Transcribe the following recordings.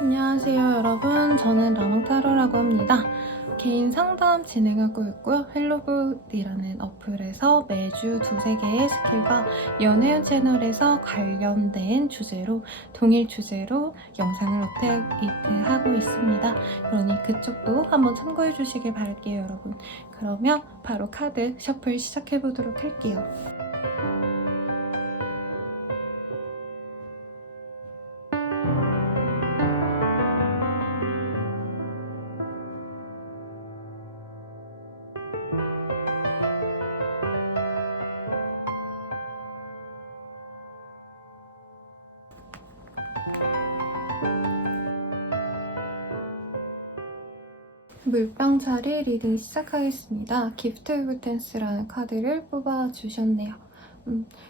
안녕하세요 여러분, 저는 라망타로라고 합니다. 개인 상담 진행하고 있고요. 헬로굿이라는 어플에서 매주 두세 개의 스킬과 연애운 채널에서 관련된 주제로 동일 주제로 영상을 업데이트하고 있습니다. 그러니 그쪽도 한번 참고해 주시길 바랄게요 여러분. 그러면 바로 카드 셔플 시작해 보도록 할게요. 물병자리 리딩 시작하겠습니다. 기프트 오브 텐스라는 카드를 뽑아주셨네요.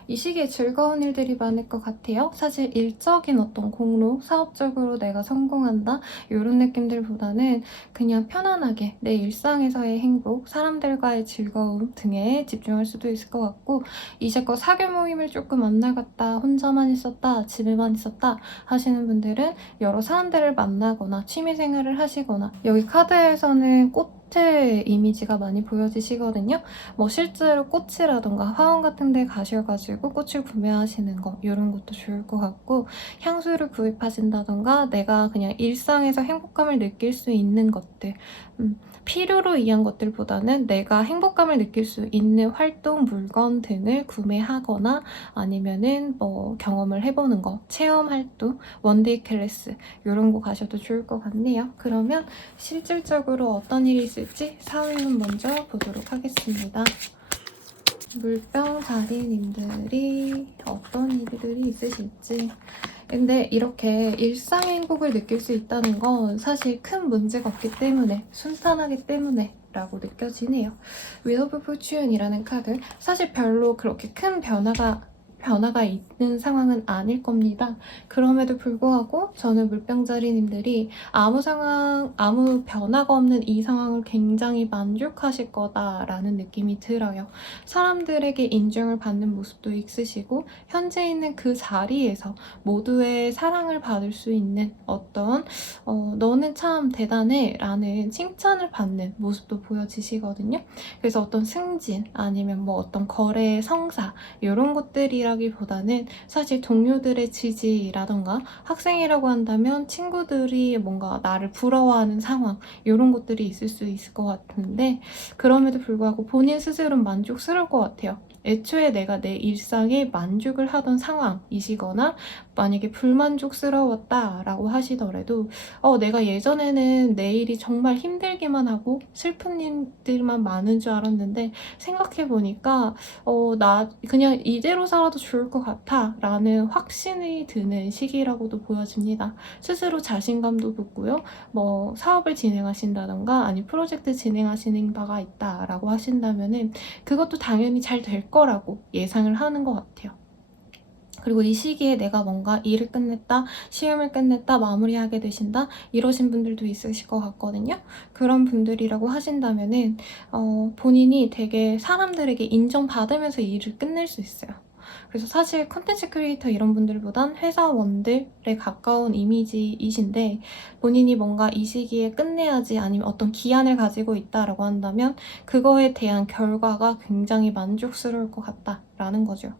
이 시기에 즐거운 일들이 많을 것 같아요. 사실 일적인 어떤 공로, 사업적으로 내가 성공한다 이런 느낌들보다는 그냥 편안하게 내 일상에서의 행복, 사람들과의 즐거움 등에 집중할 수도 있을 것 같고, 이제껏 사교 모임을 조금 안 나갔다, 혼자만 있었다, 집에만 있었다 하시는 분들은 여러 사람들을 만나거나 취미생활을 하시거나, 여기 카드에서는 꽃의 이미지가 많이 보여지시거든요. 뭐 실제로 꽃이라던가 화원 같은 데 가셔가지고 꽃을 구매하시는 거 이런 것도 좋을 것 같고, 향수를 구입하신다던가 내가 그냥 일상에서 행복감을 느낄 수 있는 것들, 필요로 위한 것들보다는 내가 행복감을 느낄 수 있는 활동, 물건 등을 구매하거나 아니면은 뭐 경험을 해보는 거, 체험 활동, 원데이 클래스 이런 거 가셔도 좋을 것 같네요. 그러면 실질적으로 어떤 일이 있을지 사회운 먼저 보도록 하겠습니다. 물병 자리님들이 어떤 일들이 있으실지. 근데 이렇게 일상의 행복을 느낄 수 있다는 건 사실 큰 문제가 없기 때문에, 순탄하기 때문에 라고 느껴지네요. 윌 오브 포춘이라는 카드, 사실 별로 그렇게 큰 변화가 있는 상황은 아닐 겁니다. 그럼에도 불구하고 저는 물병자리님들이 아무 변화가 없는 이 상황을 굉장히 만족하실 거다라는 느낌이 들어요. 사람들에게 인정을 받는 모습도 있으시고, 현재 있는 그 자리에서 모두의 사랑을 받을 수 있는 어떤 너는 참 대단해 라는 칭찬을 받는 모습도 보여지시거든요. 그래서 어떤 승진 아니면 뭐 어떤 거래의 성사 이런 것들이라기보다는 사실 동료들의 지지라던가, 학생이라고 한다면 친구들이 뭔가 나를 부러워하는 상황 이런 것들이 있을 수 있을 것 같은데, 그럼에도 불구하고 본인 스스로는 만족스러울 것 같아요. 애초에 내가 내 일상에 만족을 하던 상황이시거나, 만약에 불만족스러웠다라고 하시더라도 내가 예전에는 내 일이 정말 힘들기만 하고 슬픈 일들만 많은 줄 알았는데 생각해보니까 나 그냥 이대로 살아도 좋을 것 같아 라는 확신이 드는 시기라고도 보여집니다. 스스로 자신감도 붙고요. 뭐 사업을 진행하신다던가 아니 프로젝트 진행하시는 바가 있다라고 하신다면은 그것도 당연히 잘 될 거라고 예상을 하는 것 같아요. 그리고 이 시기에 내가 뭔가 일을 끝냈다, 시험을 끝냈다, 마무리하게 되신다 이러신 분들도 있으실 것 같거든요. 그런 분들이라고 하신다면은 본인이 되게 사람들에게 인정받으면서 일을 끝낼 수 있어요. 그래서 사실 콘텐츠 크리에이터 이런 분들보단 회사원들에 가까운 이미지이신데, 본인이 뭔가 이 시기에 끝내야지 아니면 어떤 기한을 가지고 있다라고 한다면 그거에 대한 결과가 굉장히 만족스러울 것 같다라는 거죠.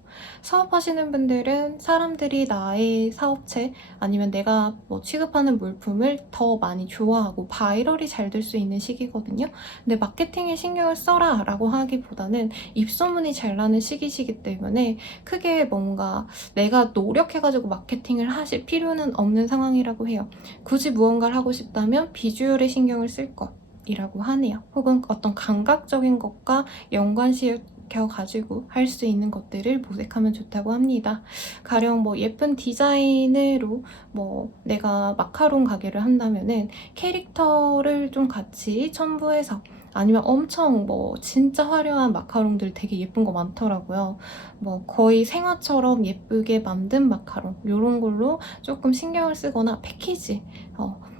사업하시는 분들은 사람들이 나의 사업체 아니면 내가 뭐 취급하는 물품을 더 많이 좋아하고 바이럴이 잘 될 수 있는 시기거든요. 근데 마케팅에 신경을 써라 라고 하기보다는 입소문이 잘 나는 시기시기 때문에 크게 뭔가 내가 노력해가지고 마케팅을 하실 필요는 없는 상황이라고 해요. 굳이 무언가를 하고 싶다면 비주얼에 신경을 쓸 것이라고 하네요. 혹은 어떤 감각적인 것과 연관시켜가지고 할 수 있는 것들을 모색하면 좋다고 합니다. 가령 뭐 예쁜 디자인으로 뭐 내가 마카롱 가게를 한다면은 캐릭터를 좀 같이 첨부해서, 아니면 엄청 뭐 진짜 화려한 마카롱들 되게 예쁜 거 많더라고요. 뭐 거의 생화처럼 예쁘게 만든 마카롱 이런 걸로 조금 신경을 쓰거나, 패키지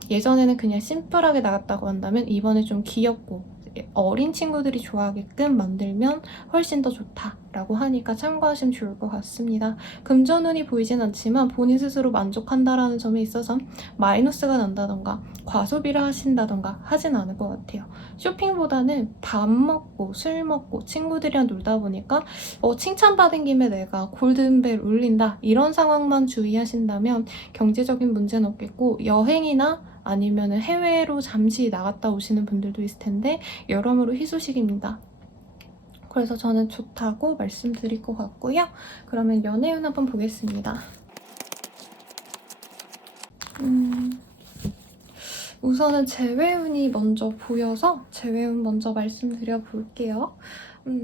예전에는 그냥 심플하게 나갔다고 한다면 이번에 좀 귀엽고 어린 친구들이 좋아하게끔 만들면 훨씬 더 좋다라고 하니까 참고하시면 좋을 것 같습니다. 금전운이 보이진 않지만 본인 스스로 만족한다라는 점에 있어서 마이너스가 난다던가 과소비를 하신다던가 하진 않을 것 같아요. 쇼핑보다는 밥 먹고 술 먹고 친구들이랑 놀다 보니까 칭찬받은 김에 내가 골든벨 울린다 이런 상황만 주의하신다면 경제적인 문제는 없겠고, 여행이나 아니면 해외로 잠시 나갔다 오시는 분들도 있을 텐데 여러모로 희소식입니다. 그래서 저는 좋다고 말씀드릴 것 같고요. 그러면 연애운 한번 보겠습니다. 우선은 재회운이 먼저 보여서 재회운 먼저 말씀드려 볼게요.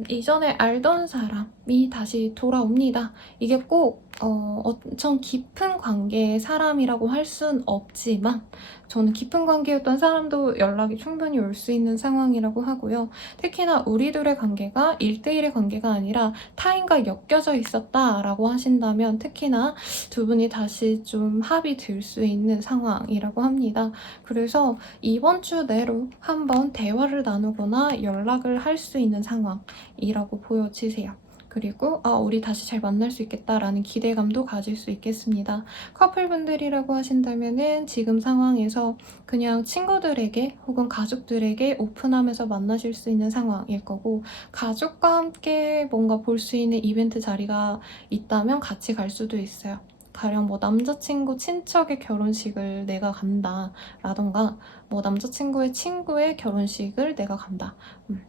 이전에 알던 사람이 다시 돌아옵니다. 이게 꼭 엄청 깊은 관계의 사람이라고 할 순 없지만 저는 깊은 관계였던 사람도 연락이 충분히 올 수 있는 상황이라고 하고요. 특히나 우리 둘의 관계가 1대1의 관계가 아니라 타인과 엮여져 있었다라고 하신다면 특히나 두 분이 다시 좀 합이 될 수 있는 상황이라고 합니다. 그래서 이번 주 내로 한번 대화를 나누거나 연락을 할 수 있는 상황이라고 보여지세요. 그리고 우리 다시 잘 만날 수 있겠다라는 기대감도 가질 수 있겠습니다. 커플분들이라고 하신다면은 지금 상황에서 그냥 친구들에게 혹은 가족들에게 오픈하면서 만나실 수 있는 상황일 거고, 가족과 함께 뭔가 볼 수 있는 이벤트 자리가 있다면 같이 갈 수도 있어요. 가령 뭐 남자친구 친척의 결혼식을 내가 간다 라던가 뭐 남자친구의 친구의 결혼식을 내가 간다,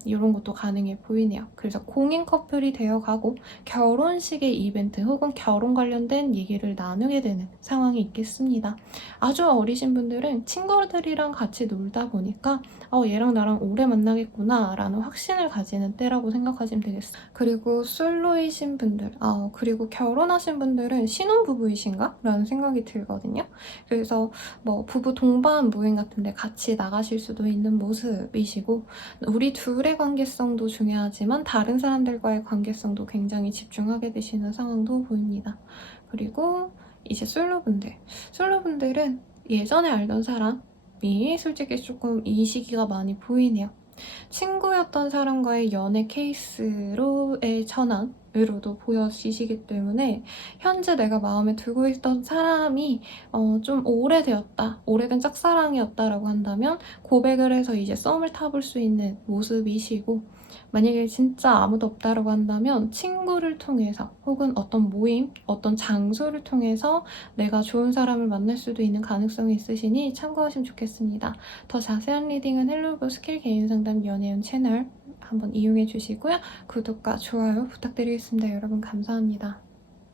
이런 것도 가능해 보이네요. 그래서 공인 커플이 되어가고 결혼식의 이벤트 혹은 결혼 관련된 얘기를 나누게 되는 상황이 있겠습니다. 아주 어리신 분들은 친구들이랑 같이 놀다 보니까 얘랑 나랑 오래 만나겠구나 라는 확신을 가지는 때라고 생각하시면 되겠어요. 그리고 솔로이신 분들, 그리고 결혼하신 분들은 신혼부부이신가? 라는 생각이 들거든요. 그래서 뭐 부부 동반 모임 같은 데 같이 나가실 수도 있는 모습이시고, 우리 둘의 관계성도 중요하지만 다른 사람들과의 관계성도 굉장히 집중하게 되시는 상황도 보입니다. 그리고 이제 솔로분들은 예전에 알던 사람이 솔직히 조금 이 시기가 많이 보이네요. 친구였던 사람과의 연애 케이스로의 전환으로도 보여지시기 때문에 현재 내가 마음에 두고 있던 사람이 좀 오래되었다, 오래된 짝사랑이었다라고 한다면 고백을 해서 이제 썸을 타볼 수 있는 모습이시고, 만약에 진짜 아무도 없다라고 한다면 친구를 통해서 혹은 어떤 모임, 어떤 장소를 통해서 내가 좋은 사람을 만날 수도 있는 가능성이 있으시니 참고하시면 좋겠습니다. 더 자세한 리딩은 헬로브 스킬 개인 상담 연애운 채널 한번 이용해 주시고요. 구독과 좋아요 부탁드리겠습니다. 여러분 감사합니다.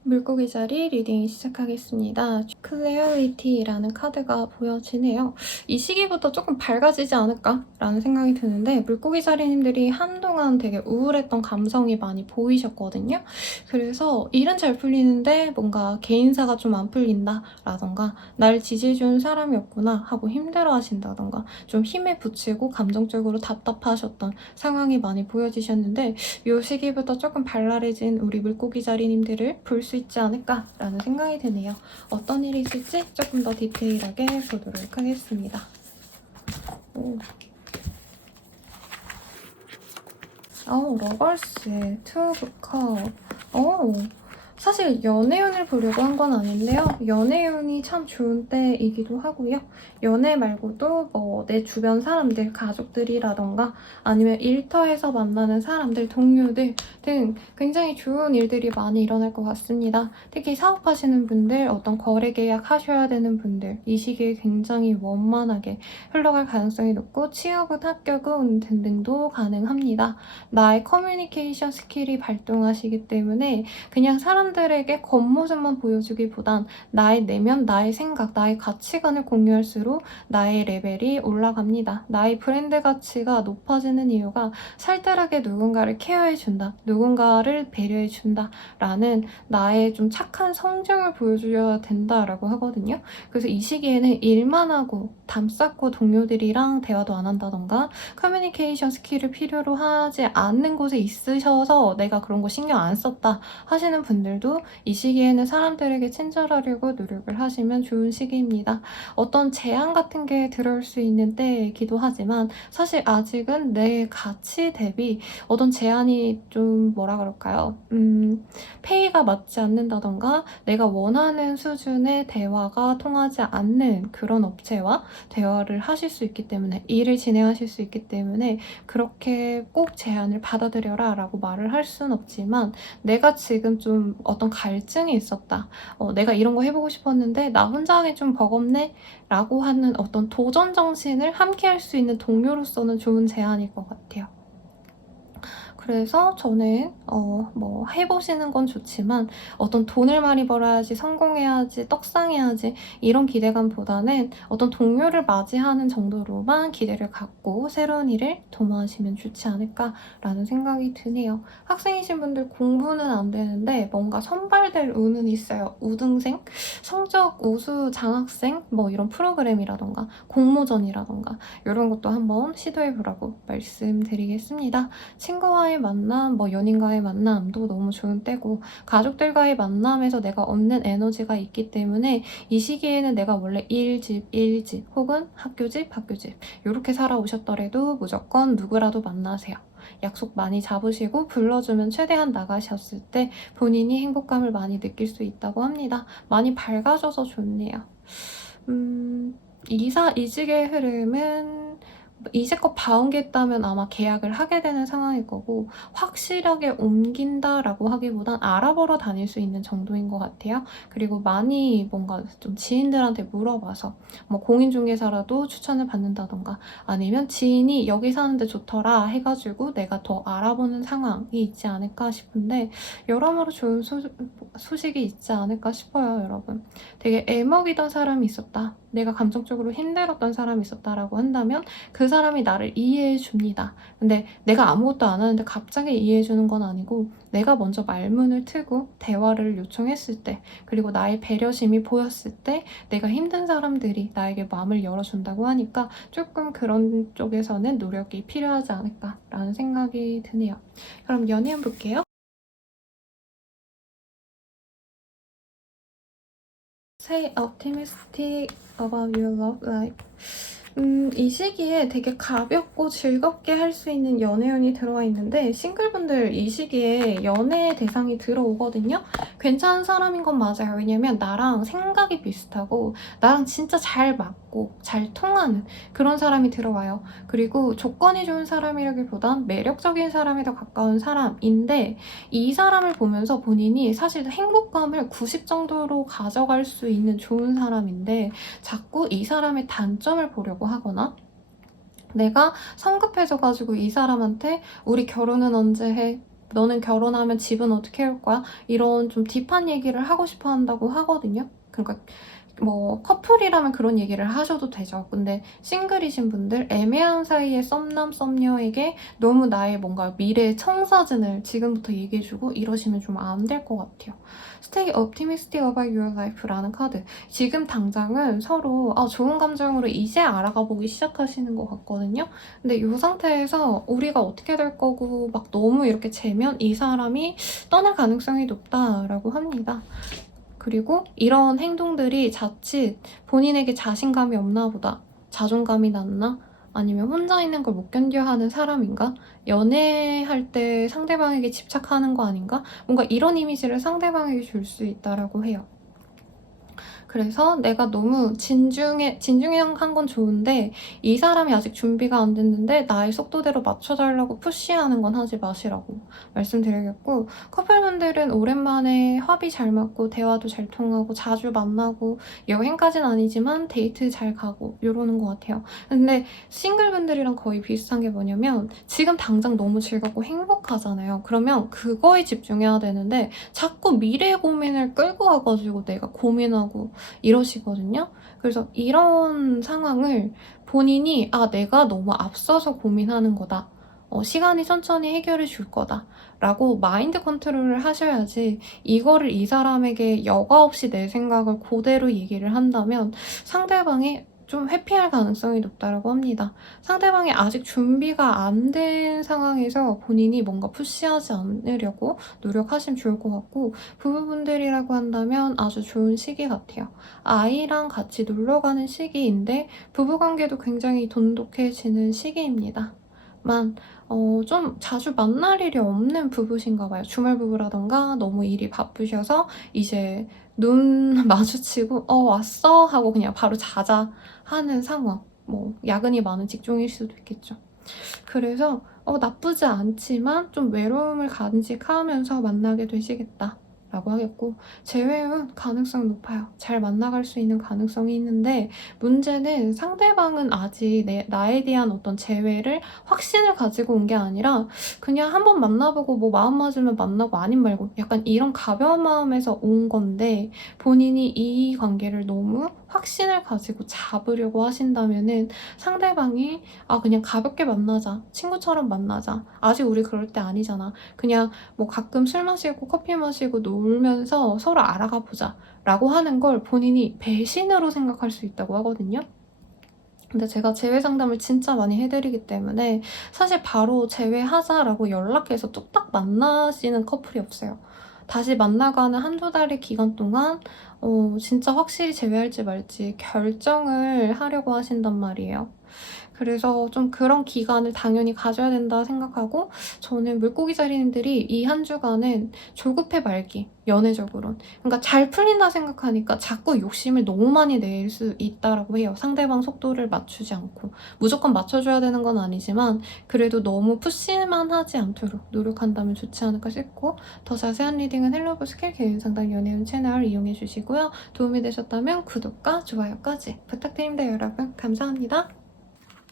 물고기 자리 리딩 시작하겠습니다. 클레어리티라는 카드가 보여지네요. 이 시기부터 조금 밝아지지 않을까라는 생각이 드는데, 물고기 자리님들이 한동안 되게 우울했던 감성이 많이 보이셨거든요. 그래서 일은 잘 풀리는데 뭔가 개인사가 좀 안 풀린다라던가 날 지지해주는 사람이 없구나 하고 힘들어하신다던가 좀 힘에 부치고 감정적으로 답답하셨던 상황이 많이 보여지셨는데, 이 시기부터 조금 발랄해진 우리 물고기 자리님들을 볼 수 있지 않을까라는 생각이 드네요. 어떤 일이 있을지 조금 더 디테일하게 보도록 하겠습니다. 러벌스, 투 오브 컵. 사실 연애운을 보려고 한 건 아닌데요. 연애운이 참 좋은 때이기도 하고요. 연애 말고도 내 주변 사람들, 가족들이라던가 아니면 일터에서 만나는 사람들, 동료들 등 굉장히 좋은 일들이 많이 일어날 것 같습니다. 특히 사업하시는 분들, 어떤 거래 계약 하셔야 되는 분들, 이 시기에 굉장히 원만하게 흘러갈 가능성이 높고 취업은 합격은 등등도 가능합니다. 나의 커뮤니케이션 스킬이 발동하시기 때문에 그냥 사람들에게 겉모습만 보여주기보단 나의 내면, 나의 생각, 나의 가치관을 공유할수록 나의 레벨이 올라갑니다. 나의 브랜드 가치가 높아지는 이유가 살뜰하게 누군가를 케어해준다, 누군가를 배려해준다 라는 나의 좀 착한 성정을 보여줘야 된다라고 하거든요. 그래서 이 시기에는 일만 하고 담 쌓고 동료들이랑 대화도 안 한다던가 커뮤니케이션 스킬을 필요로 하지 않는 곳에 있으셔서 내가 그런 거 신경 안 썼다 하시는 분들도 아무래도 이 시기에는 사람들에게 친절하려고 노력을 하시면 좋은 시기입니다. 어떤 제안 같은 게 들어올 수 있는 때이기도 하지만 사실 아직은 내 가치 대비 어떤 제안이 좀 뭐라 그럴까요? 페이가 맞지 않는다던가 내가 원하는 수준의 대화가 통하지 않는 그런 업체와 대화를 하실 수 있기 때문에 일을 진행하실 수 있기 때문에 그렇게 꼭 제안을 받아들여라 라고 말을 할 순 없지만 내가 지금 좀 어떤 갈증이 있었다. 내가 이런 거 해보고 싶었는데 나 혼자 하기 좀 버겁네 라고 하는 어떤 도전 정신을 함께 할 수 있는 동료로서는 좋은 제안일 것 같아요. 그래서 저는 뭐 해보시는 건 좋지만 어떤 돈을 많이 벌어야지, 성공해야지, 떡상해야지 이런 기대감보다는 어떤 동료를 맞이하는 정도로만 기대를 갖고 새로운 일을 도모하시면 좋지 않을까라는 생각이 드네요. 학생이신 분들 공부는 안 되는데 뭔가 선발될 운은 있어요. 우등생, 성적 우수 장학생 뭐 이런 프로그램이라던가 공모전이라던가 이런 것도 한번 시도해보라고 말씀드리겠습니다. 친구와의 만남, 뭐 연인과의 만남도 너무 좋은 때고 가족들과의 만남에서 내가 얻는 에너지가 있기 때문에 이 시기에는 내가 원래 일집 혹은 학교집 이렇게 살아오셨더라도 무조건 누구라도 만나세요. 약속 많이 잡으시고 불러주면 최대한 나가셨을 때 본인이 행복감을 많이 느낄 수 있다고 합니다. 많이 밝아져서 좋네요. 이직의 흐름은 이제껏 봐온 게 있다면 아마 계약을 하게 되는 상황일 거고 확실하게 옮긴다라고 하기보단 알아보러 다닐 수 있는 정도인 것 같아요. 그리고 많이 뭔가 좀 지인들한테 물어봐서 뭐 공인중개사라도 추천을 받는다던가 아니면 지인이 여기 사는데 좋더라 해가지고 내가 더 알아보는 상황이 있지 않을까 싶은데 여러모로 좋은 소식이 있지 않을까 싶어요, 여러분. 되게 애먹이던 사람이 있었다. 내가 감정적으로 힘들었던 사람이 있었다라고 한다면 그 사람이 나를 이해해 줍니다. 근데 내가 아무것도 안 하는데 갑자기 이해해 주는 건 아니고 내가 먼저 말문을 트고 대화를 요청했을 때 그리고 나의 배려심이 보였을 때 내가 힘든 사람들이 나에게 마음을 열어준다고 하니까 조금 그런 쪽에서는 노력이 필요하지 않을까라는 생각이 드네요. 그럼 연애운 볼게요. Say optimistic about your love life. 이 시기에 되게 가볍고 즐겁게 할 수 있는 연애운이 들어와 있는데 싱글분들 이 시기에 연애 대상이 들어오거든요. 괜찮은 사람인 건 맞아요. 왜냐면 나랑 생각이 비슷하고 나랑 진짜 잘 맞고 잘 통하는 그런 사람이 들어와요. 그리고 조건이 좋은 사람이라기보단 매력적인 사람에 더 가까운 사람인데 이 사람을 보면서 본인이 사실 행복감을 90 정도로 가져갈 수 있는 좋은 사람인데 자꾸 이 사람의 단점을 보려고 하거나 내가 성급해져가지고 이 사람한테 우리 결혼은 언제 해? 너는 결혼하면 집은 어떻게 할 거야? 이런 좀 딥한 얘기를 하고 싶어 한다고 하거든요. 그러니까 뭐 커플이라면 그런 얘기를 하셔도 되죠. 근데 싱글이신 분들 애매한 사이에 썸남 썸녀에게 너무 나의 뭔가 미래의 청사진을 지금부터 얘기해주고 이러시면 좀 안 될 것 같아요. Stay optimistic about your life라는 카드. 지금 당장은 서로 좋은 감정으로 이제 알아가 보기 시작하시는 것 같거든요. 근데 이 상태에서 우리가 어떻게 될 거고 막 너무 이렇게 재면 이 사람이 떠날 가능성이 높다라고 합니다. 그리고 이런 행동들이 자칫 본인에게 자신감이 없나 보다, 자존감이 낮나? 아니면 혼자 있는 걸 못 견뎌 하는 사람인가? 연애할 때 상대방에게 집착하는 거 아닌가? 뭔가 이런 이미지를 상대방에게 줄 수 있다라고 해요. 그래서 내가 너무 진중한 건 좋은데 이 사람이 아직 준비가 안 됐는데 나의 속도대로 맞춰달라고 푸시하는 건 하지 마시라고 말씀드리겠고 커플분들은 오랜만에 합이 잘 맞고 대화도 잘 통하고 자주 만나고 여행까지는 아니지만 데이트 잘 가고 이러는 것 같아요. 근데 싱글분들이랑 거의 비슷한 게 뭐냐면 지금 당장 너무 즐겁고 행복하잖아요. 그러면 그거에 집중해야 되는데 자꾸 미래 고민을 끌고 와가지고 내가 고민하고 이러시거든요. 그래서 이런 상황을 본인이 내가 너무 앞서서 고민하는 거다. 시간이 천천히 해결해 줄 거다. 라고 마인드 컨트롤을 하셔야지 이거를 이 사람에게 여과 없이 내 생각을 그대로 얘기를 한다면 상대방이 좀 회피할 가능성이 높다고 합니다. 상대방이 아직 준비가 안 된 상황에서 본인이 뭔가 푸시하지 않으려고 노력하시면 좋을 것 같고, 부부분들이라고 한다면 아주 좋은 시기 같아요. 아이랑 같이 놀러 가는 시기인데 부부관계도 굉장히 돈독해지는 시기입니다. 좀 자주 만날 일이 없는 부부신가 봐요. 주말 부부라던가 너무 일이 바쁘셔서 이제 눈 마주치고 왔어? 하고 그냥 바로 자자 하는 상황. 뭐 야근이 많은 직종일 수도 있겠죠. 그래서 나쁘지 않지만 좀 외로움을 간직하면서 만나게 되시겠다 라고 하겠고, 재회은 가능성 높아요. 잘 만나갈 수 있는 가능성이 있는데, 문제는 상대방은 아직 나에 대한 어떤 재회를 확신을 가지고 온 게 아니라 그냥 한번 만나보고 뭐 마음 맞으면 만나고 아님 말고 약간 이런 가벼운 마음에서 온 건데, 본인이 이 관계를 너무 확신을 가지고 잡으려고 하신다면은 상대방이 그냥 가볍게 만나자, 친구처럼 만나자, 아직 우리 그럴 때 아니잖아, 그냥 뭐 가끔 술 마시고 커피 마시고 놀면서 서로 알아가 보자 라고 하는 걸 본인이 배신으로 생각할 수 있다고 하거든요. 근데 제가 재회 상담을 진짜 많이 해드리기 때문에 사실 바로 재회하자라고 연락해서 뚝딱 만나시는 커플이 없어요. 다시 만나가는 한두 달의 기간 동안 진짜 확실히 재회할지 말지 결정을 하려고 하신단 말이에요. 그래서 좀 그런 기간을 당연히 가져야 된다 생각하고, 저는 물고기 자리님들이 이 한 주간은 조급해 말기, 연애적으로는. 그러니까 잘 풀린다 생각하니까 자꾸 욕심을 너무 많이 낼 수 있다라고 해요. 상대방 속도를 맞추지 않고. 무조건 맞춰줘야 되는 건 아니지만 그래도 너무 푸시만 하지 않도록 노력한다면 좋지 않을까 싶고, 더 자세한 리딩은 헬로브 스킬 개인상담 연애운 채널 이용해 주시고요. 도움이 되셨다면 구독과 좋아요까지 부탁드립니다. 여러분 감사합니다.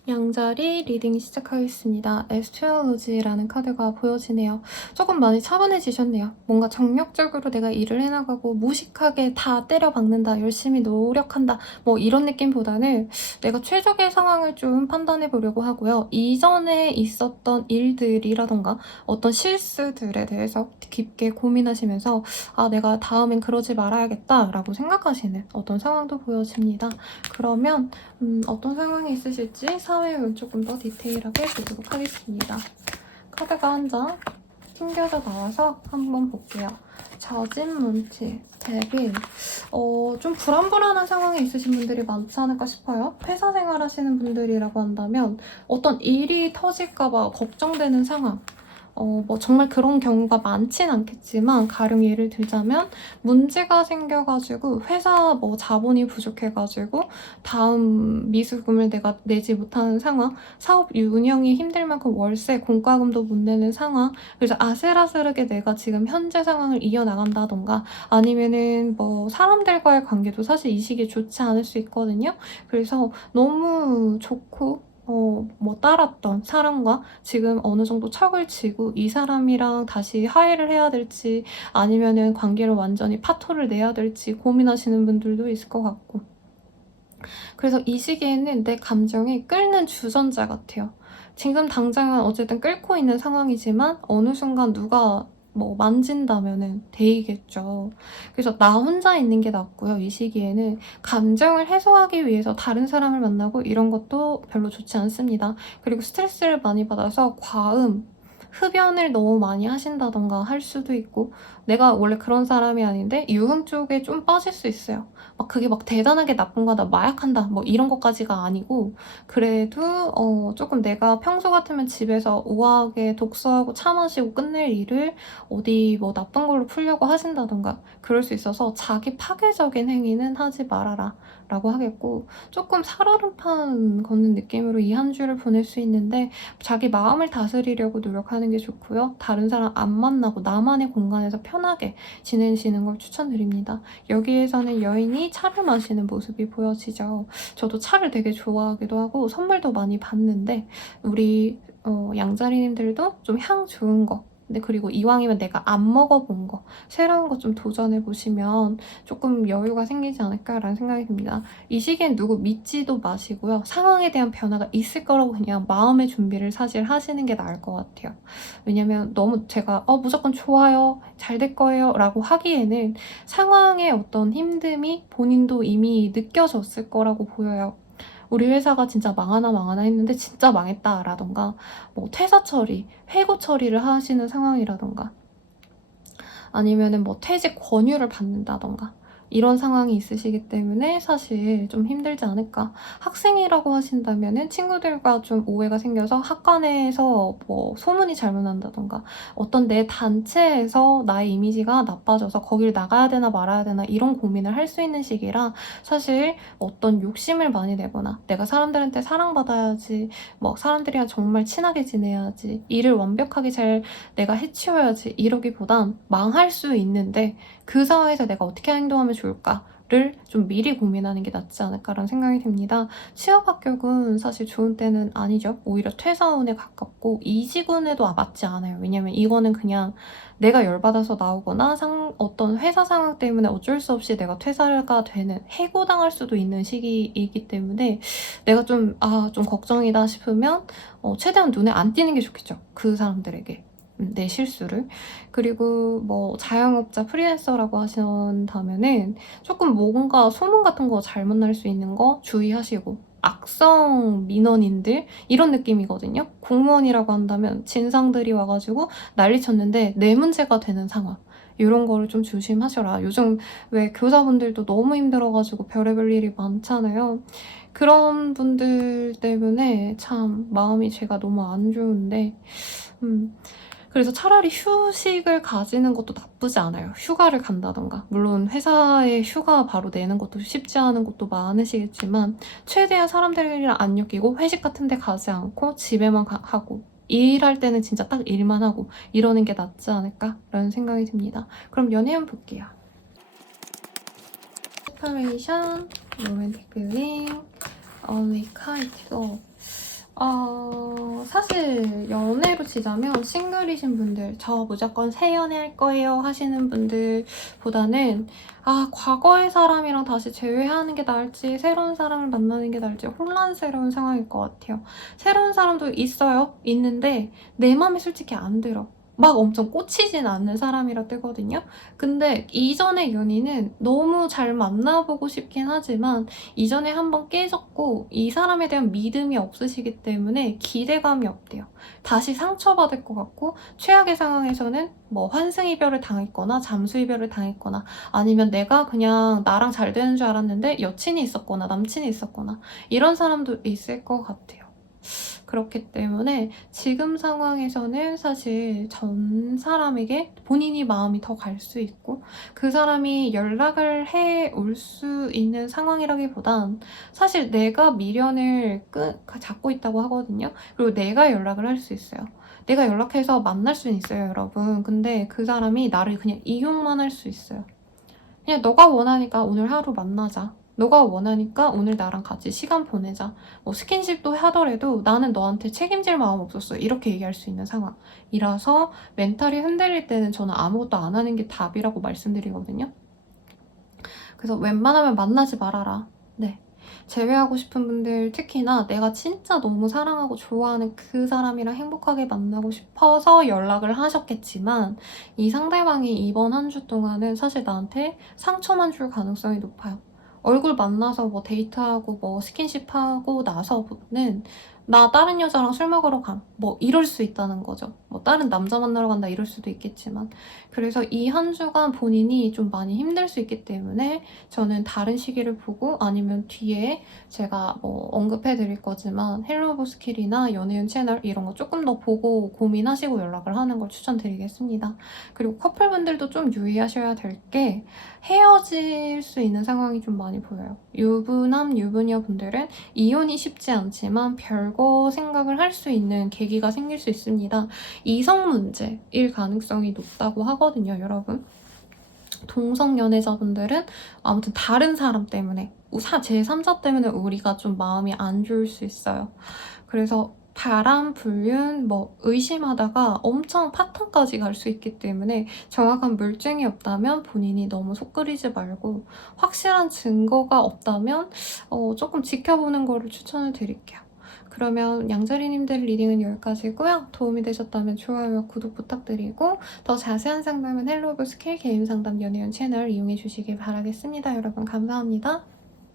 양자리 리딩 시작하겠습니다. 에스트로로지라는 카드가 보여지네요. 조금 많이 차분해지셨네요. 뭔가 정력적으로 내가 일을 해나가고 무식하게 다 때려박는다, 열심히 노력한다, 뭐 이런 느낌보다는 내가 최적의 상황을 좀 판단해 보려고 하고요. 이전에 있었던 일들이라던가 어떤 실수들에 대해서 깊게 고민하시면서 내가 다음엔 그러지 말아야겠다 라고 생각하시는 어떤 상황도 보여집니다. 그러면 어떤 상황이 있으실지 사회운 조금 더 디테일하게 보도록 하겠습니다. 카드가 한 장 튕겨져 나와서 한번 볼게요. 저진 문치, 데빌. 좀 불안불안한 상황에 있으신 분들이 많지 않을까 싶어요. 회사 생활 하시는 분들이라고 한다면 어떤 일이 터질까봐 걱정되는 상황. 뭐 정말 그런 경우가 많진 않겠지만, 가령 예를 들자면 문제가 생겨가지고 회사 뭐 자본이 부족해가지고 다음 미수금을 내가 내지 못하는 상황, 사업 운영이 힘들 만큼 월세, 공과금도 못 내는 상황, 그래서 아슬아슬하게 내가 지금 현재 상황을 이어나간다던가, 아니면은 뭐 사람들과의 관계도 사실 이 시기에 좋지 않을 수 있거든요. 그래서 너무 좋고 뭐 따랐던 사람과 지금 어느 정도 척을 지고 이 사람이랑 다시 화해를 해야 될지 아니면은 관계를 완전히 파토를 내야 될지 고민하시는 분들도 있을 것 같고, 그래서 이 시기에는 내 감정이 끓는 주전자 같아요. 지금 당장은 어쨌든 끓고 있는 상황이지만 어느 순간 누가 뭐 만진다면은 데이겠죠. 그래서 나 혼자 있는 게 낫고요. 이 시기에는 감정을 해소하기 위해서 다른 사람을 만나고 이런 것도 별로 좋지 않습니다. 그리고 스트레스를 많이 받아서 과음, 흡연을 너무 많이 하신다던가 할 수도 있고, 내가 원래 그런 사람이 아닌데 유흥 쪽에 좀 빠질 수 있어요. 그게 막 대단하게 나쁜 거다, 마약한다 뭐 이런 것까지가 아니고, 그래도 조금 내가 평소 같으면 집에서 우아하게 독서하고 차 마시고 끝낼 일을 어디 뭐 나쁜 걸로 풀려고 하신다던가 그럴 수 있어서 자기 파괴적인 행위는 하지 말아라 라고 하겠고, 조금 살얼음판 걷는 느낌으로 이 한 주를 보낼 수 있는데 자기 마음을 다스리려고 노력하는 게 좋고요. 다른 사람 안 만나고 나만의 공간에서 편하게 지내시는 걸 추천드립니다. 여기에서는 여인이 차를 마시는 모습이 보여지죠. 저도 차를 되게 좋아하기도 하고 선물도 많이 받는데, 우리 양자리님들도 좀 향 좋은 거, 근데 그리고 이왕이면 내가 안 먹어본 거, 새로운 거 좀 도전해보시면 조금 여유가 생기지 않을까라는 생각이 듭니다. 이 시기엔 누구 믿지도 마시고요. 상황에 대한 변화가 있을 거라고 그냥 마음의 준비를 사실 하시는 게 나을 것 같아요. 왜냐면 너무 제가 무조건 좋아요, 잘 될 거예요 라고 하기에는 상황의 어떤 힘듦이 본인도 이미 느껴졌을 거라고 보여요. 우리 회사가 진짜 망하나 망하나 했는데 진짜 망했다라던가 뭐 퇴사 처리, 해고 처리를 하시는 상황이라던가 아니면은 뭐 퇴직 권유를 받는다던가 이런 상황이 있으시기 때문에 사실 좀 힘들지 않을까. 학생이라고 하신다면은 친구들과 좀 오해가 생겨서 학과내에서 뭐 소문이 잘못 난다던가 어떤 내 단체에서 나의 이미지가 나빠져서 거길 나가야 되나 말아야 되나 이런 고민을 할 수 있는 시기라 사실 어떤 욕심을 많이 내거나 내가 사람들한테 사랑받아야지 뭐 사람들이랑 정말 친하게 지내야지 일을 완벽하게 잘 내가 해치워야지 이러기보단 망할 수 있는데 그 상황에서 내가 어떻게 행동하면 좋을까를 좀 미리 고민하는 게 낫지 않을까라는 생각이 듭니다. 취업 합격은 사실 좋은 때는 아니죠. 오히려 퇴사운에 가깝고 이직운에도 맞지 않아요. 왜냐면 이거는 그냥 내가 열받아서 나오거나 어떤 회사 상황 때문에 어쩔 수 없이 내가 퇴사가 되는 해고당할 수도 있는 시기이기 때문에 내가 좀 걱정이다 싶으면 최대한 눈에 안 띄는 게 좋겠죠. 그 사람들에게. 내 실수를. 그리고 뭐 자영업자 프리랜서라고 하신다면은 조금 뭔가 소문 같은 거 잘못 날 수 있는 거 주의하시고 악성 민원인들 이런 느낌이거든요. 공무원이라고 한다면 진상들이 와가지고 난리 쳤는데 내 문제가 되는 상황 이런 거를 좀 조심하셔라. 요즘 왜 교사분들도 너무 힘들어가지고 별의별 일이 많잖아요. 그런 분들 때문에 참 마음이 제가 너무 안 좋은데 그래서 차라리 휴식을 가지는 것도 나쁘지 않아요. 휴가를 간다던가. 물론 회사에 휴가 바로 내는 것도 쉽지 않은 것도 많으시겠지만 최대한 사람들이랑 안 엮이고 회식 같은 데 가지 않고 집에만 하고 일할 때는 진짜 딱 일만 하고 이러는 게 낫지 않을까라는 생각이 듭니다. 그럼 연애운 볼게요. 세퍼레이션, 로맨틱 필링, only kind. 사실 연애로 치자면 싱글이신 분들, 저 무조건 새 연애할 거예요 하시는 분들보다는 과거의 사람이랑 다시 재회하는 게 나을지 새로운 사람을 만나는 게 나을지 혼란스러운 상황일 것 같아요. 새로운 사람도 있어요. 있는데 내 맘에 솔직히 안 들어. 막 엄청 꽂히진 않는 사람이라 뜨거든요. 근데 이전의 연인은 너무 잘 만나보고 싶긴 하지만 이전에 한번 깨졌고 이 사람에 대한 믿음이 없으시기 때문에 기대감이 없대요. 다시 상처받을 것 같고 최악의 상황에서는 뭐 환승이별을 당했거나 잠수이별을 당했거나 아니면 내가 그냥 나랑 잘 되는 줄 알았는데 여친이 있었거나 남친이 있었거나 이런 사람도 있을 것 같아요. 그렇기 때문에 지금 상황에서는 사실 전 사람에게 본인이 마음이 더 갈 수 있고 그 사람이 연락을 해 올 수 있는 상황이라기보단 사실 내가 미련을 잡고 있다고 하거든요. 그리고 내가 연락을 할 수 있어요. 내가 연락해서 만날 수는 있어요, 여러분. 근데 그 사람이 나를 그냥 이용만 할 수 있어요. 그냥 너가 원하니까 오늘 하루 만나자. 너가 원하니까 오늘 나랑 같이 시간 보내자. 뭐 스킨십도 하더라도 나는 너한테 책임질 마음 없었어. 이렇게 얘기할 수 있는 상황이라서 멘탈이 흔들릴 때는 저는 아무것도 안 하는 게 답이라고 말씀드리거든요. 그래서 웬만하면 만나지 말아라. 네. 재회하고 싶은 분들 특히나 내가 진짜 너무 사랑하고 좋아하는 그 사람이랑 행복하게 만나고 싶어서 연락을 하셨겠지만 이 상대방이 이번 한 주 동안은 사실 나한테 상처만 줄 가능성이 높아요. 얼굴 만나서 뭐 데이트하고 뭐 스킨십하고 나서는 나 다른 여자랑 술 먹으러 가. 뭐 이럴 수 있다는 거죠. 뭐 다른 남자 만나러 간다 이럴 수도 있겠지만 그래서 이 한 주간 본인이 좀 많이 힘들 수 있기 때문에 저는 다른 시기를 보고 아니면 뒤에 제가 뭐 언급해 드릴 거지만 헬로보스킬이나 연예인 채널 이런 거 조금 더 보고 고민하시고 연락을 하는 걸 추천드리겠습니다. 그리고 커플분들도 좀 유의하셔야 될 게 헤어질 수 있는 상황이 좀 많이 보여요. 유부남, 유부녀 분들은 이혼이 쉽지 않지만 별거 생각을 할 수 있는 계기가 생길 수 있습니다. 이성 문제일 가능성이 높다고 하거든요, 여러분. 동성 연애자분들은 아무튼 다른 사람 때문에 제3자 때문에 우리가 좀 마음이 안 좋을 수 있어요. 그래서 바람, 불륜, 뭐 의심하다가 엄청 파탄까지 갈 수 있기 때문에 정확한 물증이 없다면 본인이 너무 속 끓이지 말고 확실한 증거가 없다면 조금 지켜보는 거를 추천을 드릴게요. 그러면 양자리님들 리딩은 여기까지고요. 도움이 되셨다면 좋아요와 구독 부탁드리고 더 자세한 상담은 헬로브 스킬 개인 상담 연예인 채널 이용해 주시길 바라겠습니다. 여러분 감사합니다.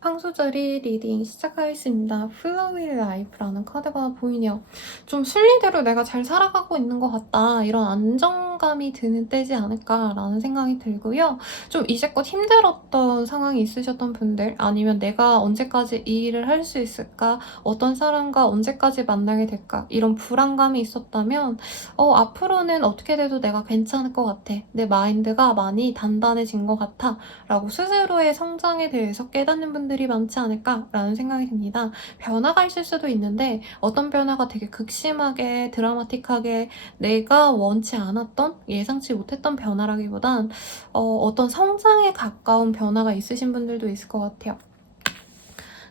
황소절이 리딩 시작하겠습니다. Flow with Life라는 카드가 보이네요. 좀 순리대로 내가 잘 살아가고 있는 것 같다. 이런 안정감이 드는 때지 않을까라는 생각이 들고요. 좀 이제껏 힘들었던 상황이 있으셨던 분들, 아니면 내가 언제까지 이 일을 할 수 있을까? 어떤 사람과 언제까지 만나게 될까? 이런 불안감이 있었다면 앞으로는 어떻게 돼도 내가 괜찮을 것 같아. 내 마인드가 많이 단단해진 것 같아. 라고 스스로의 성장에 대해서 깨닫는 분들이 많지 않을까라는 생각이 듭니다. 변화가 있을 수도 있는데 어떤 변화가 되게 극심하게 드라마틱하게 내가 원치 않았던 예상치 못했던 변화라기보단 어떤 성장에 가까운 변화가 있으신 분들도 있을 것 같아요.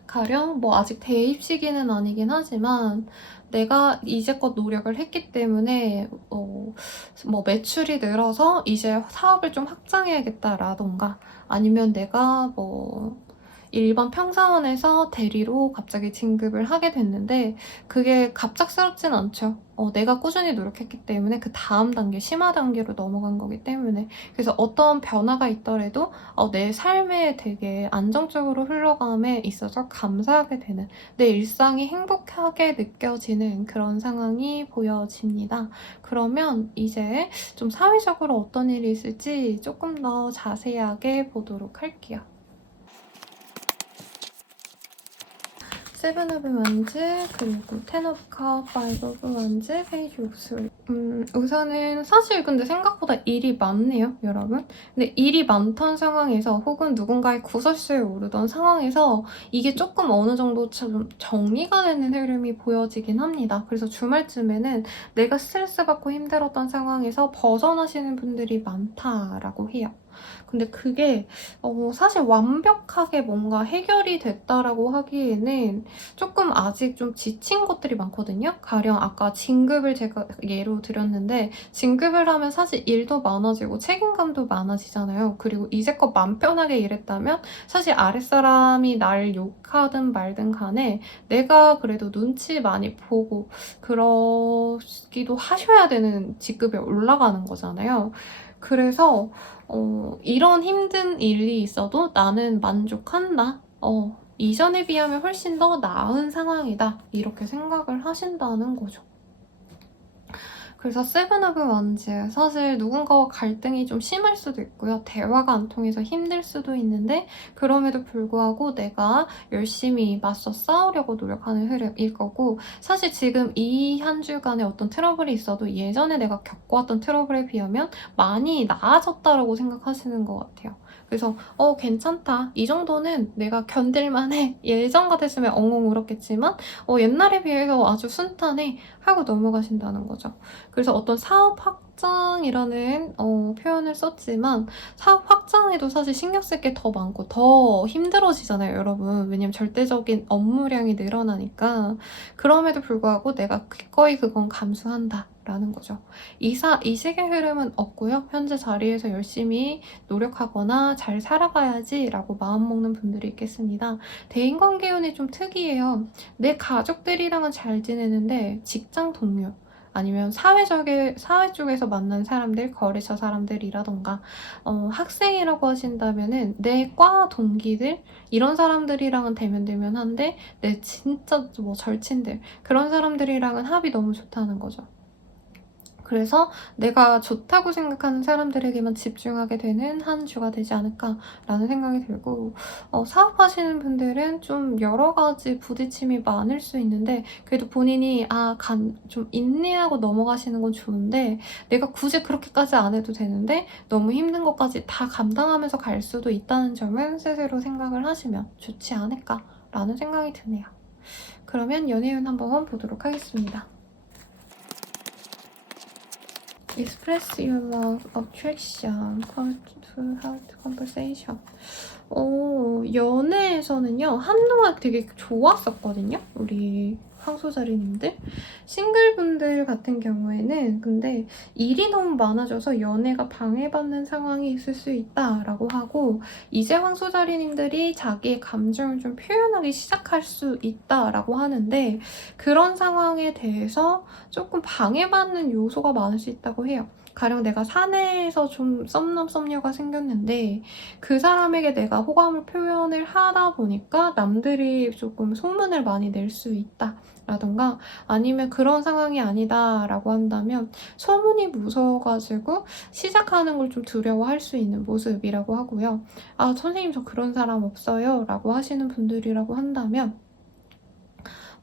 가령 뭐 아직 대입 시기는 아니긴 하지만 내가 이제껏 노력을 했기 때문에 뭐 매출이 늘어서 이제 사업을 좀 확장해야겠다라던가, 아니면 내가 뭐 일반 평사원에서 대리로 갑자기 진급을 하게 됐는데 그게 갑작스럽진 않죠. 내가 꾸준히 노력했기 때문에 그 다음 단계, 심화 단계로 넘어간 거기 때문에. 그래서 어떤 변화가 있더라도 내 삶에 되게 안정적으로 흘러감에 있어서 감사하게 되는, 내 일상이 행복하게 느껴지는 그런 상황이 보여집니다. 그러면 이제 좀 사회적으로 어떤 일이 있을지 조금 더 자세하게 보도록 할게요. 세븐 오브 원즈, 그리고 텐 오브 컵, 파이브 오브 원즈, 페이지 오브 솔. 우선은 사실 근데 생각보다 일이 많네요, 여러분. 근데 일이 많던 상황에서 혹은 누군가의 구설수에 오르던 상황에서 이게 조금 어느 정도 좀 정리가 되는 흐름이 보여지긴 합니다. 그래서 주말쯤에는 내가 스트레스 받고 힘들었던 상황에서 벗어나시는 분들이 많다라고 해요. 근데 그게 사실 완벽하게 뭔가 해결이 됐다라고 하기에는 조금 아직 좀 지친 것들이 많거든요. 가령 아까 진급을 제가 예로 들었는데, 진급을 하면 사실 일도 많아지고 책임감도 많아지잖아요. 그리고 이제껏 맘 편하게 일했다면 사실 아랫사람이 날 욕하든 말든 간에 내가 그래도 눈치 많이 보고 그러기도 하셔야 되는 직급에 올라가는 거잖아요. 그래서 이런 힘든 일이 있어도 나는 만족한다. 이전에 비하면 훨씬 더 나은 상황이다. 이렇게 생각을 하신다는 거죠. 그래서 세븐 오브 원즈, 사실 누군가와 갈등이 좀 심할 수도 있고요. 대화가 안 통해서 힘들 수도 있는데 그럼에도 불구하고 내가 열심히 맞서 싸우려고 노력하는 흐름일 거고, 사실 지금 이 한 주간에 어떤 트러블이 있어도 예전에 내가 겪어왔던 트러블에 비하면 많이 나아졌다라고 생각하시는 것 같아요. 그래서 괜찮다. 이 정도는 내가 견딜만해. 예전 같았으면 엉엉 울었겠지만 옛날에 비해서 아주 순탄해 하고 넘어가신다는 거죠. 그래서 어떤 사업 확장이라는 표현을 썼지만 사업 확장에도 사실 신경 쓸 게 더 많고 더 힘들어지잖아요, 여러분. 왜냐면 절대적인 업무량이 늘어나니까. 그럼에도 불구하고 내가 기꺼이 그건 감수한다. 라는 거죠. 이 시기의 흐름은 없고요. 현재 자리에서 열심히 노력하거나 잘 살아가야지 라고 마음먹는 분들이 있겠습니다. 대인관계 운이 좀 특이해요. 내 가족들이랑은 잘 지내는데 직장 동료, 아니면 사회 쪽에서 만난 사람들, 거래처 사람들이라던가 학생이라고 하신다면은 내 과 동기들, 이런 사람들이랑은 대면대면한데 내 진짜 뭐 절친들, 그런 사람들이랑은 합이 너무 좋다는 거죠. 그래서 내가 좋다고 생각하는 사람들에게만 집중하게 되는 한 주가 되지 않을까라는 생각이 들고, 사업하시는 분들은 좀 여러 가지 부딪힘이 많을 수 있는데 그래도 본인이 좀 인내하고 넘어가시는 건 좋은데, 내가 굳이 그렇게까지 안 해도 되는데 너무 힘든 것까지 다 감당하면서 갈 수도 있다는 점은 스스로 생각을 하시면 좋지 않을까라는 생각이 드네요. 그러면 연애운 한번 보도록 하겠습니다. Express your love, attraction, call to heart conversation. 연애에서는요, 한동안 되게 좋았었거든요, 우리 황소자리님들. 싱글분들 같은 경우에는 근데 일이 너무 많아져서 연애가 방해받는 상황이 있을 수 있다라고 하고, 이제 황소자리님들이 자기의 감정을 좀 표현하기 시작할 수 있다라고 하는데, 그런 상황에 대해서 조금 방해받는 요소가 많을 수 있다고 해요. 가령 내가 사내에서 좀 썸남 썸녀가 생겼는데 그 사람에게 내가 호감을 표현을 하다 보니까 남들이 조금 소문을 많이 낼 수 있다 라던가, 아니면 그런 상황이 아니다 라고 한다면 소문이 무서워가지고 시작하는 걸 좀 두려워할 수 있는 모습이라고 하고요. 아, 선생님 저 그런 사람 없어요 라고 하시는 분들이라고 한다면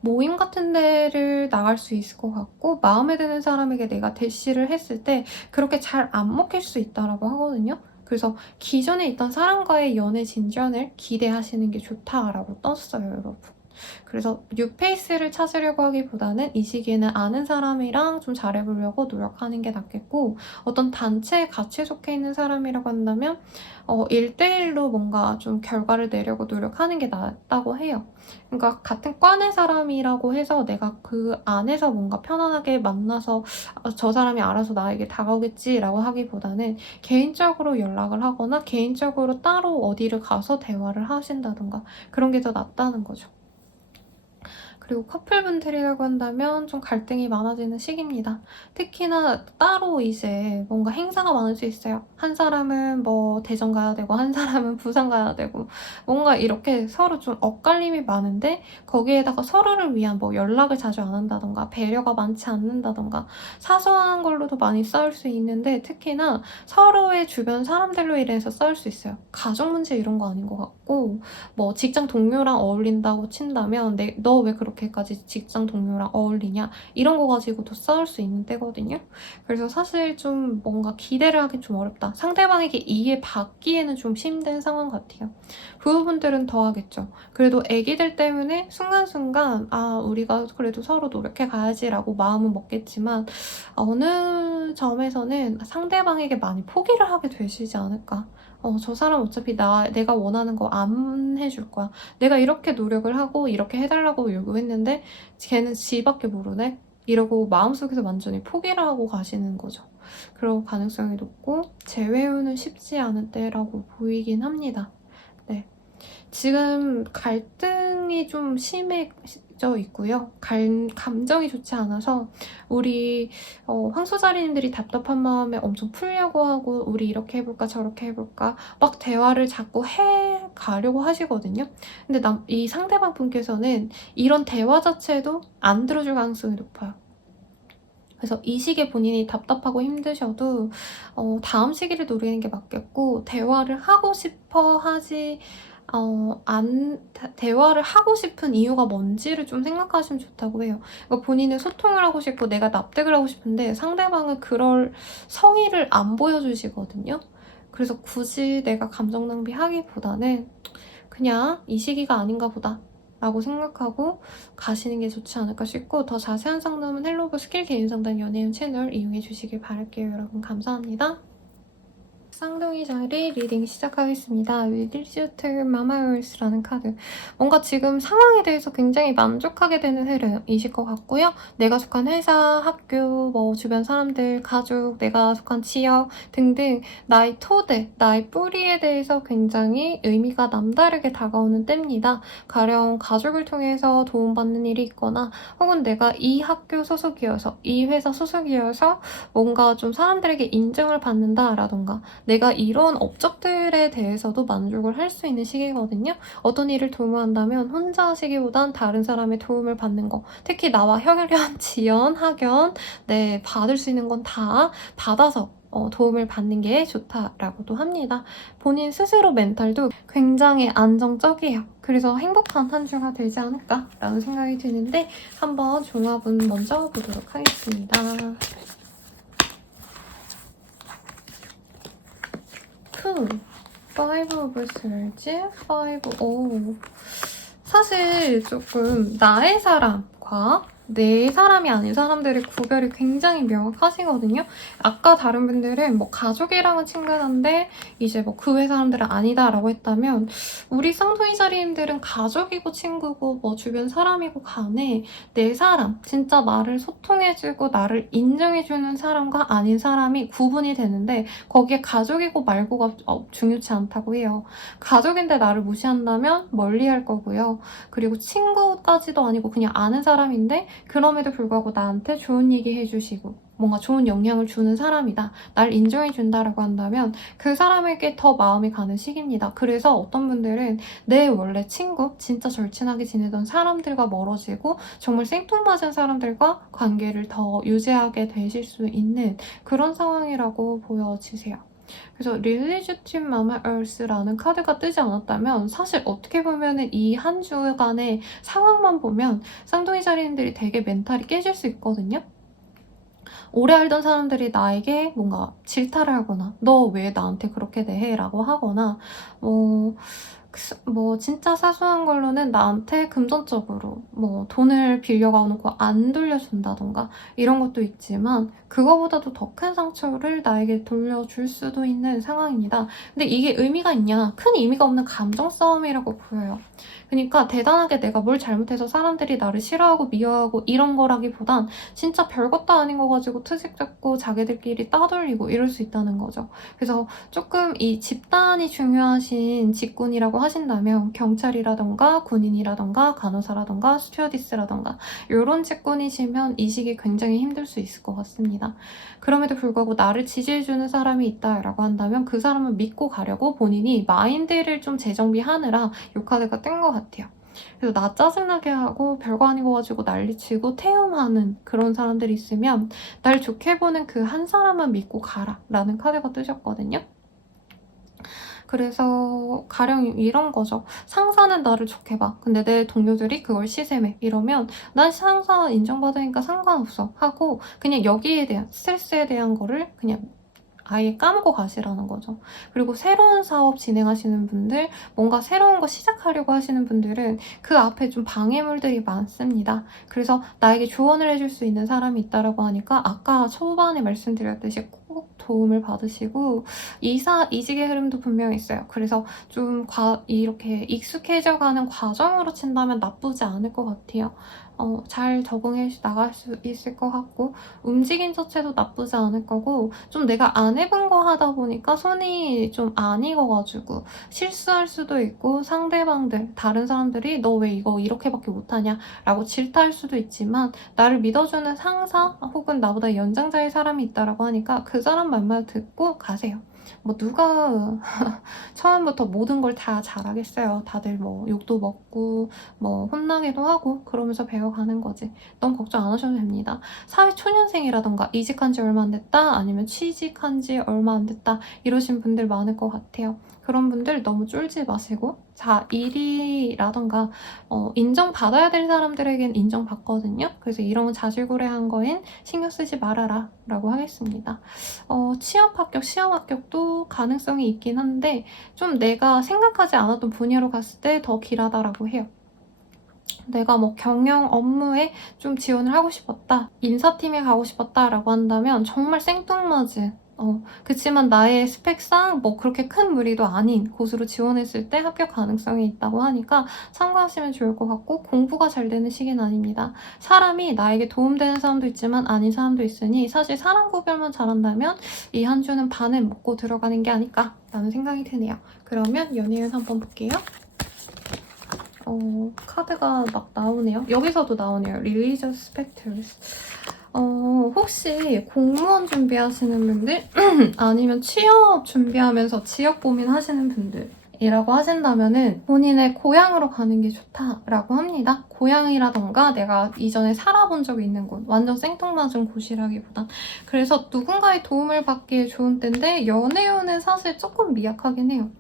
모임 같은 데를 나갈 수 있을 것 같고, 마음에 드는 사람에게 내가 대시를 했을 때 그렇게 잘 안 먹힐 수 있다라고 하거든요. 그래서 기존에 있던 사람과의 연애 진전을 기대하시는 게 좋다라고 떴어요, 여러분. 그래서 뉴페이스를 찾으려고 하기보다는 이 시기에는 아는 사람이랑 좀 잘해보려고 노력하는 게 낫겠고, 어떤 단체에 같이 속해 있는 사람이라고 한다면 1대1로 뭔가 좀 결과를 내려고 노력하는 게 낫다고 해요. 그러니까 같은 과내 사람이라고 해서 내가 그 안에서 뭔가 편안하게 만나서 저 사람이 알아서 나에게 다가오겠지라고 하기보다는 개인적으로 연락을 하거나 개인적으로 따로 어디를 가서 대화를 하신다던가 그런 게 더 낫다는 거죠. 그리고 커플분들이라고 한다면 좀 갈등이 많아지는 시기입니다. 특히나 따로 이제 뭔가 행사가 많을 수 있어요. 한 사람은 뭐 대전 가야 되고 한 사람은 부산 가야 되고, 뭔가 이렇게 서로 좀 엇갈림이 많은데 거기에다가 서로를 위한 뭐 연락을 자주 안 한다던가 배려가 많지 않는다던가 사소한 걸로도 많이 싸울 수 있는데, 특히나 서로의 주변 사람들로 인해서 싸울 수 있어요. 가족 문제 이런 거 아닌 것 같고, 뭐 직장 동료랑 어울린다고 친다면 너 왜 그렇게까지 직장 동료랑 어울리냐 이런 거 가지고도 싸울 수 있는 때거든요. 그래서 사실 좀 뭔가 기대를 하기 좀 어렵다. 상대방에게 이해받기에는 좀 힘든 상황 같아요. 부부분들은 더 하겠죠. 그래도 애기들 때문에 순간순간 우리가 그래도 서로 노력해 가야지라고 마음은 먹겠지만 어느 점에서는 상대방에게 많이 포기를 하게 되시지 않을까. 저 사람 어차피 내가 원하는 거 안 해줄 거야. 내가 이렇게 노력을 하고 이렇게 해달라고 요구했는데 걔는 지밖에 모르네? 이러고 마음속에서 완전히 포기를 하고 가시는 거죠. 그럴 가능성이 높고 재회유는 쉽지 않은 때라고 보이긴 합니다. 네. 지금 갈등이 좀 심해져 있고요. 감정이 좋지 않아서 우리 황소자리님들이 답답한 마음에 엄청 풀려고 하고 우리 이렇게 해볼까 저렇게 해볼까 막 대화를 자꾸 해가려고 하시거든요. 근데 이 상대방 분께서는 이런 대화 자체도 안 들어줄 가능성이 높아요. 그래서 이 시기에 본인이 답답하고 힘드셔도 다음 시기를 노리는 게 맞겠고, 대화를 하고 싶어 하지 대화를 하고 싶은 이유가 뭔지를 좀 생각하시면 좋다고 해요. 그러니까 본인은 소통을 하고 싶고 내가 납득을 하고 싶은데 상대방은 그럴 성의를 안 보여주시거든요. 그래서 굳이 내가 감정 낭비하기보다는 그냥 이 시기가 아닌가 보다 라고 생각하고 가시는 게 좋지 않을까 싶고, 더 자세한 상담은 헬로브 스킬 개인 상담 연예인 채널 이용해 주시길 바랄게요. 여러분 감사합니다. 쌍둥이 자리 리딩 시작하겠습니다. 위디슈트 마마울스라는 카드. 뭔가 지금 상황에 대해서 굉장히 만족하게 되는 흐름이실 것 같고요. 내가 속한 회사, 학교, 뭐 주변 사람들, 가족, 내가 속한 지역 등등 나의 토대, 나의 뿌리에 대해서 굉장히 의미가 남다르게 다가오는 때입니다. 가령 가족을 통해서 도움받는 일이 있거나 혹은 내가 이 학교 소속이어서, 이 회사 소속이어서 뭔가 좀 사람들에게 인정을 받는다라던가 내가 이런 업적들에 대해서도 만족을 할 수 있는 시기거든요. 어떤 일을 도모한다면 혼자 하시기보단 다른 사람의 도움을 받는 거, 특히 나와 혈연, 지연, 학연 받을 수 있는 건 다 받아서 도움을 받는 게 좋다라고도 합니다. 본인 스스로 멘탈도 굉장히 안정적이에요. 그래서 행복한 한 주가 되지 않을까라는 생각이 드는데 한번 종합은 먼저 보도록 하겠습니다. Five of Swords, 사실 조금 나의 사람과 내 사람이 아닌 사람들의 구별이 굉장히 명확하시거든요. 아까 다른 분들은 뭐 가족이랑은 친근한데 이제 뭐 그 외 사람들은 아니다라고 했다면, 우리 쌍둥이 자리님들은 가족이고 친구고 뭐 주변 사람이고 간에 내 사람, 진짜 나를 소통해주고 나를 인정해주는 사람과 아닌 사람이 구분이 되는데, 거기에 가족이고 말고가 중요치 않다고 해요. 가족인데 나를 무시한다면 멀리할 거고요. 그리고 친구까지도 아니고 그냥 아는 사람인데 그럼에도 불구하고 나한테 좋은 얘기 해주시고 뭔가 좋은 영향을 주는 사람이다, 날 인정해준다라고 한다면 그 사람에게 더 마음이 가는 시기입니다. 그래서 어떤 분들은 내 원래 친구, 진짜 절친하게 지내던 사람들과 멀어지고 정말 생뚱맞은 사람들과 관계를 더 유지하게 되실 수 있는 그런 상황이라고 보여지세요. 그래서 릴리지팀 마마얼스라는 카드가 뜨지 않았다면 사실 어떻게 보면은 이 한 주간의 상황만 보면 쌍둥이 자리인들이 되게 멘탈이 깨질 수 있거든요. 오래 알던 사람들이 나에게 뭔가 질타를 하거나 너 왜 나한테 그렇게 대해? 라고 하거나 뭐 진짜 사소한 걸로는 나한테 금전적으로 뭐 돈을 빌려가 놓고 안 돌려준다던가 이런 것도 있지만 그거보다도 더 큰 상처를 나에게 돌려줄 수도 있는 상황입니다. 근데 이게 의미가 있냐? 큰 의미가 없는 감정 싸움이라고 보여요. 그러니까 대단하게 내가 뭘 잘못해서 사람들이 나를 싫어하고 미워하고 이런 거라기보단 진짜 별것도 아닌 거 가지고 트집 잡고 자기들끼리 따돌리고 이럴 수 있다는 거죠. 그래서 조금 이 집단이 중요하신 직군이라고 하신다면 경찰이라던가 군인이라던가 간호사라던가 스튜어디스라던가 이런 직군이시면 이 시기 굉장히 힘들 수 있을 것 같습니다. 그럼에도 불구하고 나를 지지해주는 사람이 있다라고 한다면 그 사람을 믿고 가려고 본인이 마인드를 좀 재정비하느라 이 카드가 뜬 것 같아요. 그래서 나 짜증나게 하고 별거 아닌 거 가지고 난리치고 태움하는 그런 사람들이 있으면 날 좋게 보는 그 한 사람만 믿고 가라 라는 카드가 뜨셨거든요. 그래서 가령 이런 거죠. 상사는 나를 좋게 봐. 근데 내 동료들이 그걸 시샘해. 이러면 난 상사 인정받으니까 상관없어 하고 그냥 여기에 대한 스트레스에 대한 거를 그냥 아예 까먹고 가시라는 거죠. 그리고 새로운 사업 진행하시는 분들, 뭔가 새로운 거 시작하려고 하시는 분들은 그 앞에 좀 방해물들이 많습니다. 그래서 나에게 조언을 해줄 수 있는 사람이 있다라고 하니까 아까 초반에 말씀드렸듯이 꼭 도움을 받으시고 이직의 흐름도 분명히 있어요. 그래서 좀 이렇게 익숙해져가는 과정으로 친다면 나쁘지 않을 것 같아요. 잘 적응해 나갈 수 있을 것 같고 움직임 자체도 나쁘지 않을 거고 좀 내가 안 해본 거 하다 보니까 손이 좀 안 익어가지고 실수할 수도 있고 상대방들, 다른 사람들이 너 왜 이거 이렇게밖에 못하냐 라고 질타할 수도 있지만 나를 믿어주는 상사 혹은 나보다 연장자의 사람이 있다라고 하니까 그 사람 말만 듣고 가세요. 뭐 누가 처음부터 모든 걸 다 잘하겠어요. 다들 뭐 욕도 먹고 뭐 혼나기도 하고 그러면서 배워가는 거지. 너무 걱정 안 하셔도 됩니다. 사회초년생이라던가 이직한 지 얼마 안 됐다 아니면 취직한 지 얼마 안 됐다 이러신 분들 많을 것 같아요. 그런 분들 너무 쫄지 마시고 일이라던가 인정받아야 될 사람들에겐 인정받거든요. 그래서 이런 자질구레한 거엔 신경 쓰지 말아라 라고 하겠습니다. 취업 합격, 시험 합격도 가능성이 있긴 한데 좀 내가 생각하지 않았던 분야로 갔을 때 더 길하다라고 해요. 내가 뭐 경영 업무에 좀 지원을 하고 싶었다, 인사팀에 가고 싶었다라고 한다면 정말 생뚱맞은 그치만 나의 스펙상 뭐 그렇게 큰 무리도 아닌 곳으로 지원했을 때 합격 가능성이 있다고 하니까 참고하시면 좋을 것 같고 공부가 잘 되는 시기는 아닙니다. 사람이 나에게 도움되는 사람도 있지만 아닌 사람도 있으니 사실 사람 구별만 잘한다면 이 한 주는 반을 먹고 들어가는 게 아닐까 라는 생각이 드네요. 그러면 연예인 한번 볼게요. 카드가 막 나오네요. 여기서도 나오네요. Religious Spectres. 혹시 공무원 준비하시는 분들 아니면 취업 준비하면서 지역 고민하시는 분들이라고 하신다면은 본인의 고향으로 가는 게 좋다라고 합니다. 고향이라던가 내가 이전에 살아본 적이 있는 곳, 완전 생뚱맞은 곳이라기보단. 그래서 누군가의 도움을 받기에 좋은 때인데 연애운은 사실 조금 미약하긴 해요.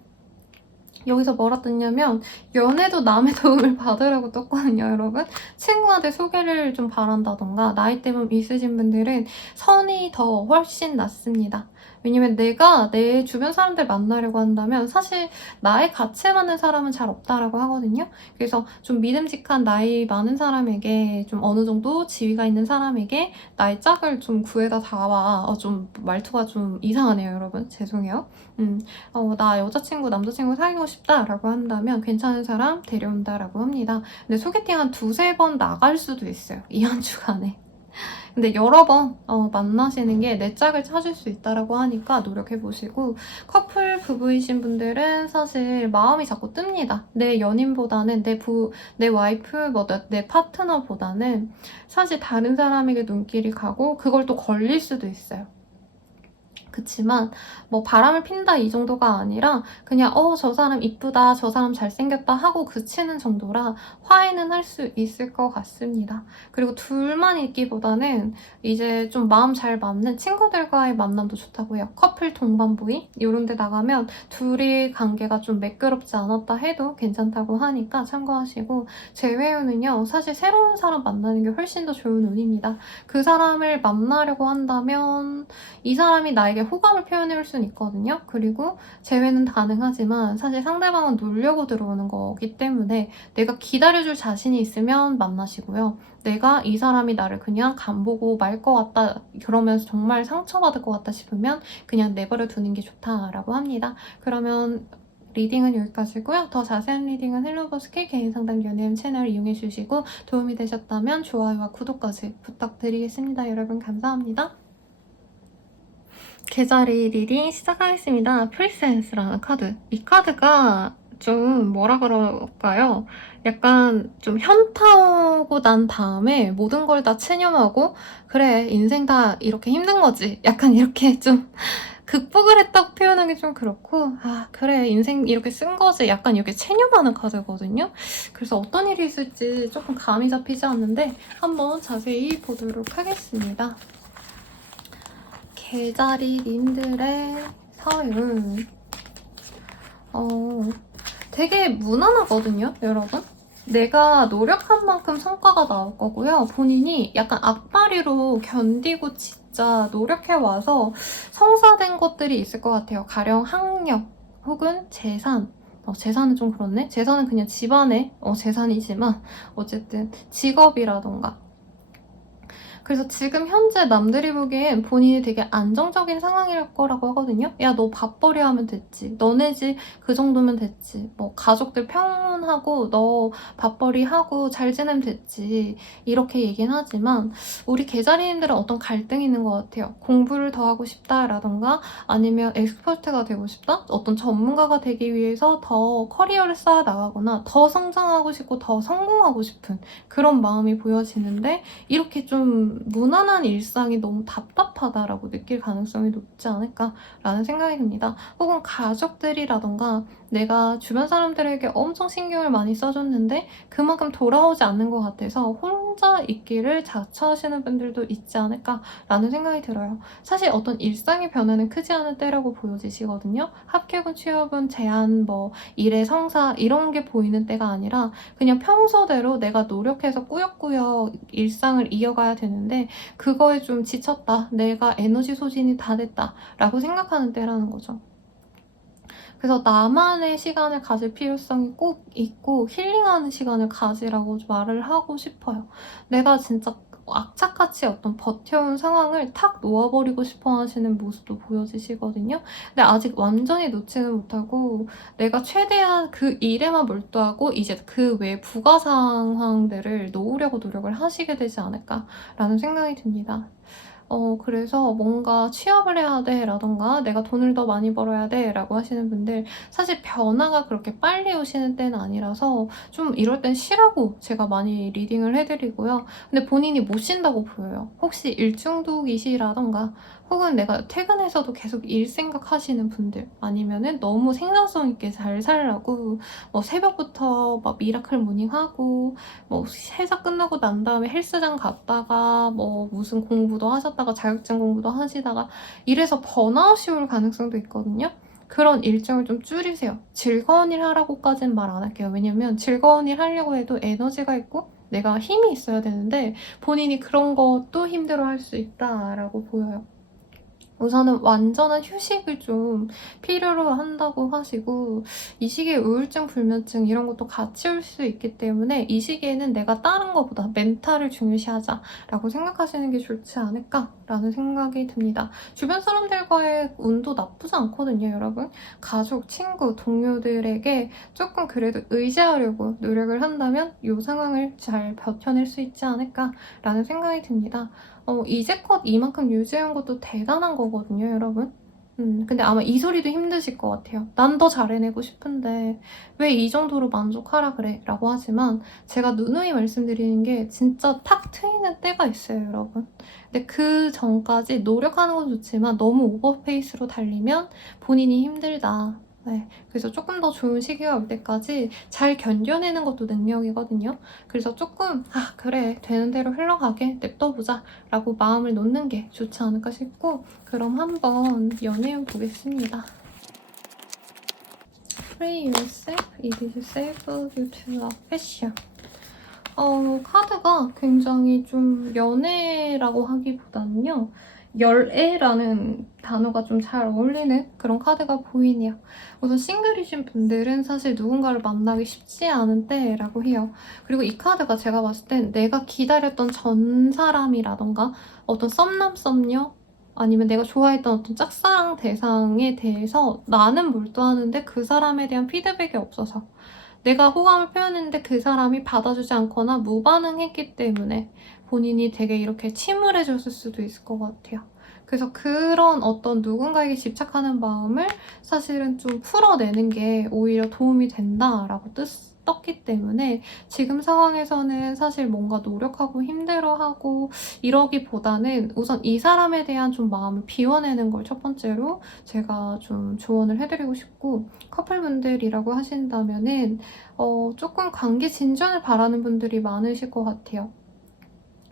여기서 뭐라 떴냐면 연애도 남의 도움을 받으라고 떴거든요, 여러분. 친구한테 소개를 좀 바란다던가 나이대만 있으신 분들은 선이 더 훨씬 낫습니다. 왜냐면 내가 내 주변 사람들 만나려고 한다면 사실 나의 가치에 맞는 사람은 잘 없다라고 하거든요. 그래서 좀 믿음직한 나이 많은 사람에게 좀 어느 정도 지위가 있는 사람에게 나의 짝을 좀 구해다 담아. 좀 말투가 좀 이상하네요, 여러분. 죄송해요. 나 여자친구, 남자친구 사귀고 싶다라고 한다면 괜찮은 사람 데려온다라고 합니다. 근데 소개팅 한 두세 번 나갈 수도 있어요. 이 한 주간에. 근데 여러 번 만나시는 게 내 짝을 찾을 수 있다라고 하니까 노력해보시고, 커플 부부이신 분들은 사실 마음이 자꾸 뜹니다. 내 연인보다는 내 와이프, 내 파트너보다는 사실 다른 사람에게 눈길이 가고 그걸 또 걸릴 수도 있어요. 그치만 뭐 바람을 핀다 이 정도가 아니라 그냥 저 사람 이쁘다, 저 사람 잘생겼다 하고 그치는 정도라 화해는 할 수 있을 것 같습니다. 그리고 둘만 있기보다는 이제 좀 마음 잘 맞는 친구들과의 만남도 좋다고 해요. 커플 동반부인 이런 데 나가면 둘이 관계가 좀 매끄럽지 않았다 해도 괜찮다고 하니까 참고하시고, 제외운은요 사실 새로운 사람 만나는 게 훨씬 더 좋은 운입니다. 그 사람을 만나려고 한다면 이 사람이 나에게 호감을 표현할 수는 있거든요. 그리고 재회는 가능하지만 사실 상대방은 놀려고 들어오는 거기 때문에 내가 기다려줄 자신이 있으면 만나시고요. 내가 이 사람이 나를 그냥 간보고 말 것 같다, 그러면서 정말 상처받을 것 같다 싶으면 그냥 내버려 두는 게 좋다라고 합니다. 그러면 리딩은 여기까지고요. 더 자세한 리딩은 헬로버스키 개인상담 연예인 채널 이용해주시고, 도움이 되셨다면 좋아요와 구독까지 부탁드리겠습니다. 여러분 감사합니다. 계좌리 리딩 시작하겠습니다. 프리센스라는 카드. 이 카드가 좀 뭐라 그럴까요? 약간 좀 현타오고 난 다음에 모든 걸 다 체념하고, 그래 인생 다 이렇게 힘든 거지, 약간 이렇게 좀 극복을 했다고 표현하기 좀 그렇고, 그래 인생 이렇게 쓴 거지, 약간 이렇게 체념하는 카드거든요. 그래서 어떤 일이 있을지 조금 감이 잡히지 않는데 한번 자세히 보도록 하겠습니다. 계자리님들의 서윤, 되게 무난하거든요, 여러분. 내가 노력한 만큼 성과가 나올 거고요. 본인이 약간 악바리로 견디고 진짜 노력해와서 성사된 것들이 있을 것 같아요. 가령 학력 혹은 재산. 재산은 좀 그렇네. 재산은 그냥 집안의 재산이지만 어쨌든 직업이라던가. 그래서 지금 현재 남들이 보기엔 본인이 되게 안정적인 상황일 거라고 하거든요. 야, 너 밥벌이 하면 됐지. 너네 집 그 정도면 됐지. 뭐 가족들 평온하고 너 밥벌이 하고 잘 지내면 됐지. 이렇게 얘기는 하지만 우리 계자리님들은 어떤 갈등이 있는 것 같아요. 공부를 더 하고 싶다라던가 아니면 엑스퍼트가 되고 싶다? 어떤 전문가가 되기 위해서 더 커리어를 쌓아 나가거나 더 성장하고 싶고 더 성공하고 싶은 그런 마음이 보여지는데, 이렇게 좀 무난한 일상이 너무 답답하다라고 느낄 가능성이 높지 않을까라는 생각이 듭니다. 혹은 가족들이라던가 내가 주변 사람들에게 엄청 신경을 많이 써줬는데 그만큼 돌아오지 않는 것 같아서 혼자 있기를 자처하시는 분들도 있지 않을까라는 생각이 들어요. 사실 어떤 일상의 변화는 크지 않은 때라고 보여지시거든요. 합격은 취업은 제한, 일의 성사 이런 게 보이는 때가 아니라 그냥 평소대로 내가 노력해서 꾸역꾸역 일상을 이어가야 되는데 그거에 좀 지쳤다, 내가 에너지 소진이 다 됐다 라고 생각하는 때라는 거죠. 그래서 나만의 시간을 가질 필요성이 꼭 있고 힐링하는 시간을 가지라고 말을 하고 싶어요. 내가 진짜 악착같이 어떤 버텨온 상황을 탁 놓아버리고 싶어 하시는 모습도 보여지시거든요. 근데 아직 완전히 놓지는 못하고 내가 최대한 그 일에만 몰두하고 이제 그 외 부가 상황들을 놓으려고 노력을 하시게 되지 않을까라는 생각이 듭니다. 그래서 뭔가 취업을 해야 돼 라던가 내가 돈을 더 많이 벌어야 돼 라고 하시는 분들, 사실 변화가 그렇게 빨리 오시는 때는 아니라서 좀 이럴 땐 쉬라고 제가 많이 리딩을 해드리고요. 근데 본인이 못 쉰다고 보여요. 혹시 일중독이시라던가 혹은 내가 퇴근해서도 계속 일 생각하시는 분들, 아니면은 너무 생산성 있게 잘 살라고 새벽부터 막 미라클 모닝하고 회사 끝나고 난 다음에 헬스장 갔다가 무슨 공부도 하셨다가 자격증 공부도 하시다가 이래서 번아웃이 올 가능성도 있거든요. 그런 일정을 좀 줄이세요. 즐거운 일 하라고까지는 말 안 할게요. 왜냐면 즐거운 일 하려고 해도 에너지가 있고 내가 힘이 있어야 되는데 본인이 그런 것도 힘들어 할 수 있다라고 보여요. 우선은 완전한 휴식을 좀 필요로 한다고 하시고 이 시기에 우울증, 불면증 이런 것도 같이 올 수 있기 때문에 이 시기에는 내가 다른 것보다 멘탈을 중요시하자라고 생각하시는 게 좋지 않을까라는 생각이 듭니다. 주변 사람들과의 운도 나쁘지 않거든요, 여러분. 가족, 친구, 동료들에게 조금 그래도 의지하려고 노력을 한다면 이 상황을 잘 버텨낼 수 있지 않을까라는 생각이 듭니다. 이제껏 이만큼 유지한 것도 대단한 거거든요, 여러분. 근데 아마 이 소리도 힘드실 것 같아요. 난 더 잘해내고 싶은데 왜 이 정도로 만족하라 그래? 라고 하지만 제가 누누이 말씀드리는 게 진짜 탁 트이는 때가 있어요, 여러분. 근데 그 전까지 노력하는 건 좋지만 너무 오버페이스로 달리면 본인이 힘들다. 네, 그래서 조금 더 좋은 시기가 올 때까지 잘 견뎌내는 것도 능력이거든요. 그래서 조금 그래 되는 대로 흘러가게 냅둬보자 라고 마음을 놓는 게 좋지 않을까 싶고 그럼 한번 연애운 보겠습니다. Free yourself, it is safe due to a passion. 카드가 굉장히 좀 연애라고 하기보다는요. 열애라는 단어가 좀 잘 어울리는 그런 카드가 보이네요. 우선 싱글이신 분들은 사실 누군가를 만나기 쉽지 않은 때라고 해요. 그리고 이 카드가 제가 봤을 땐 내가 기다렸던 전 사람이라던가 어떤 썸남 썸녀 아니면 내가 좋아했던 어떤 짝사랑 대상에 대해서 나는 몰두하는데 그 사람에 대한 피드백이 없어서 내가 호감을 표현했는데 그 사람이 받아주지 않거나 무반응했기 때문에 본인이 되게 이렇게 침울해졌을 수도 있을 것 같아요. 그래서 그런 어떤 누군가에게 집착하는 마음을 사실은 좀 풀어내는 게 오히려 도움이 된다라고 떴기 때문에 지금 상황에서는 사실 뭔가 노력하고 힘들어하고 이러기보다는 우선 이 사람에 대한 좀 마음을 비워내는 걸 첫 번째로 제가 좀 조언을 해드리고 싶고 커플분들이라고 하신다면은 조금 관계 진전을 바라는 분들이 많으실 것 같아요.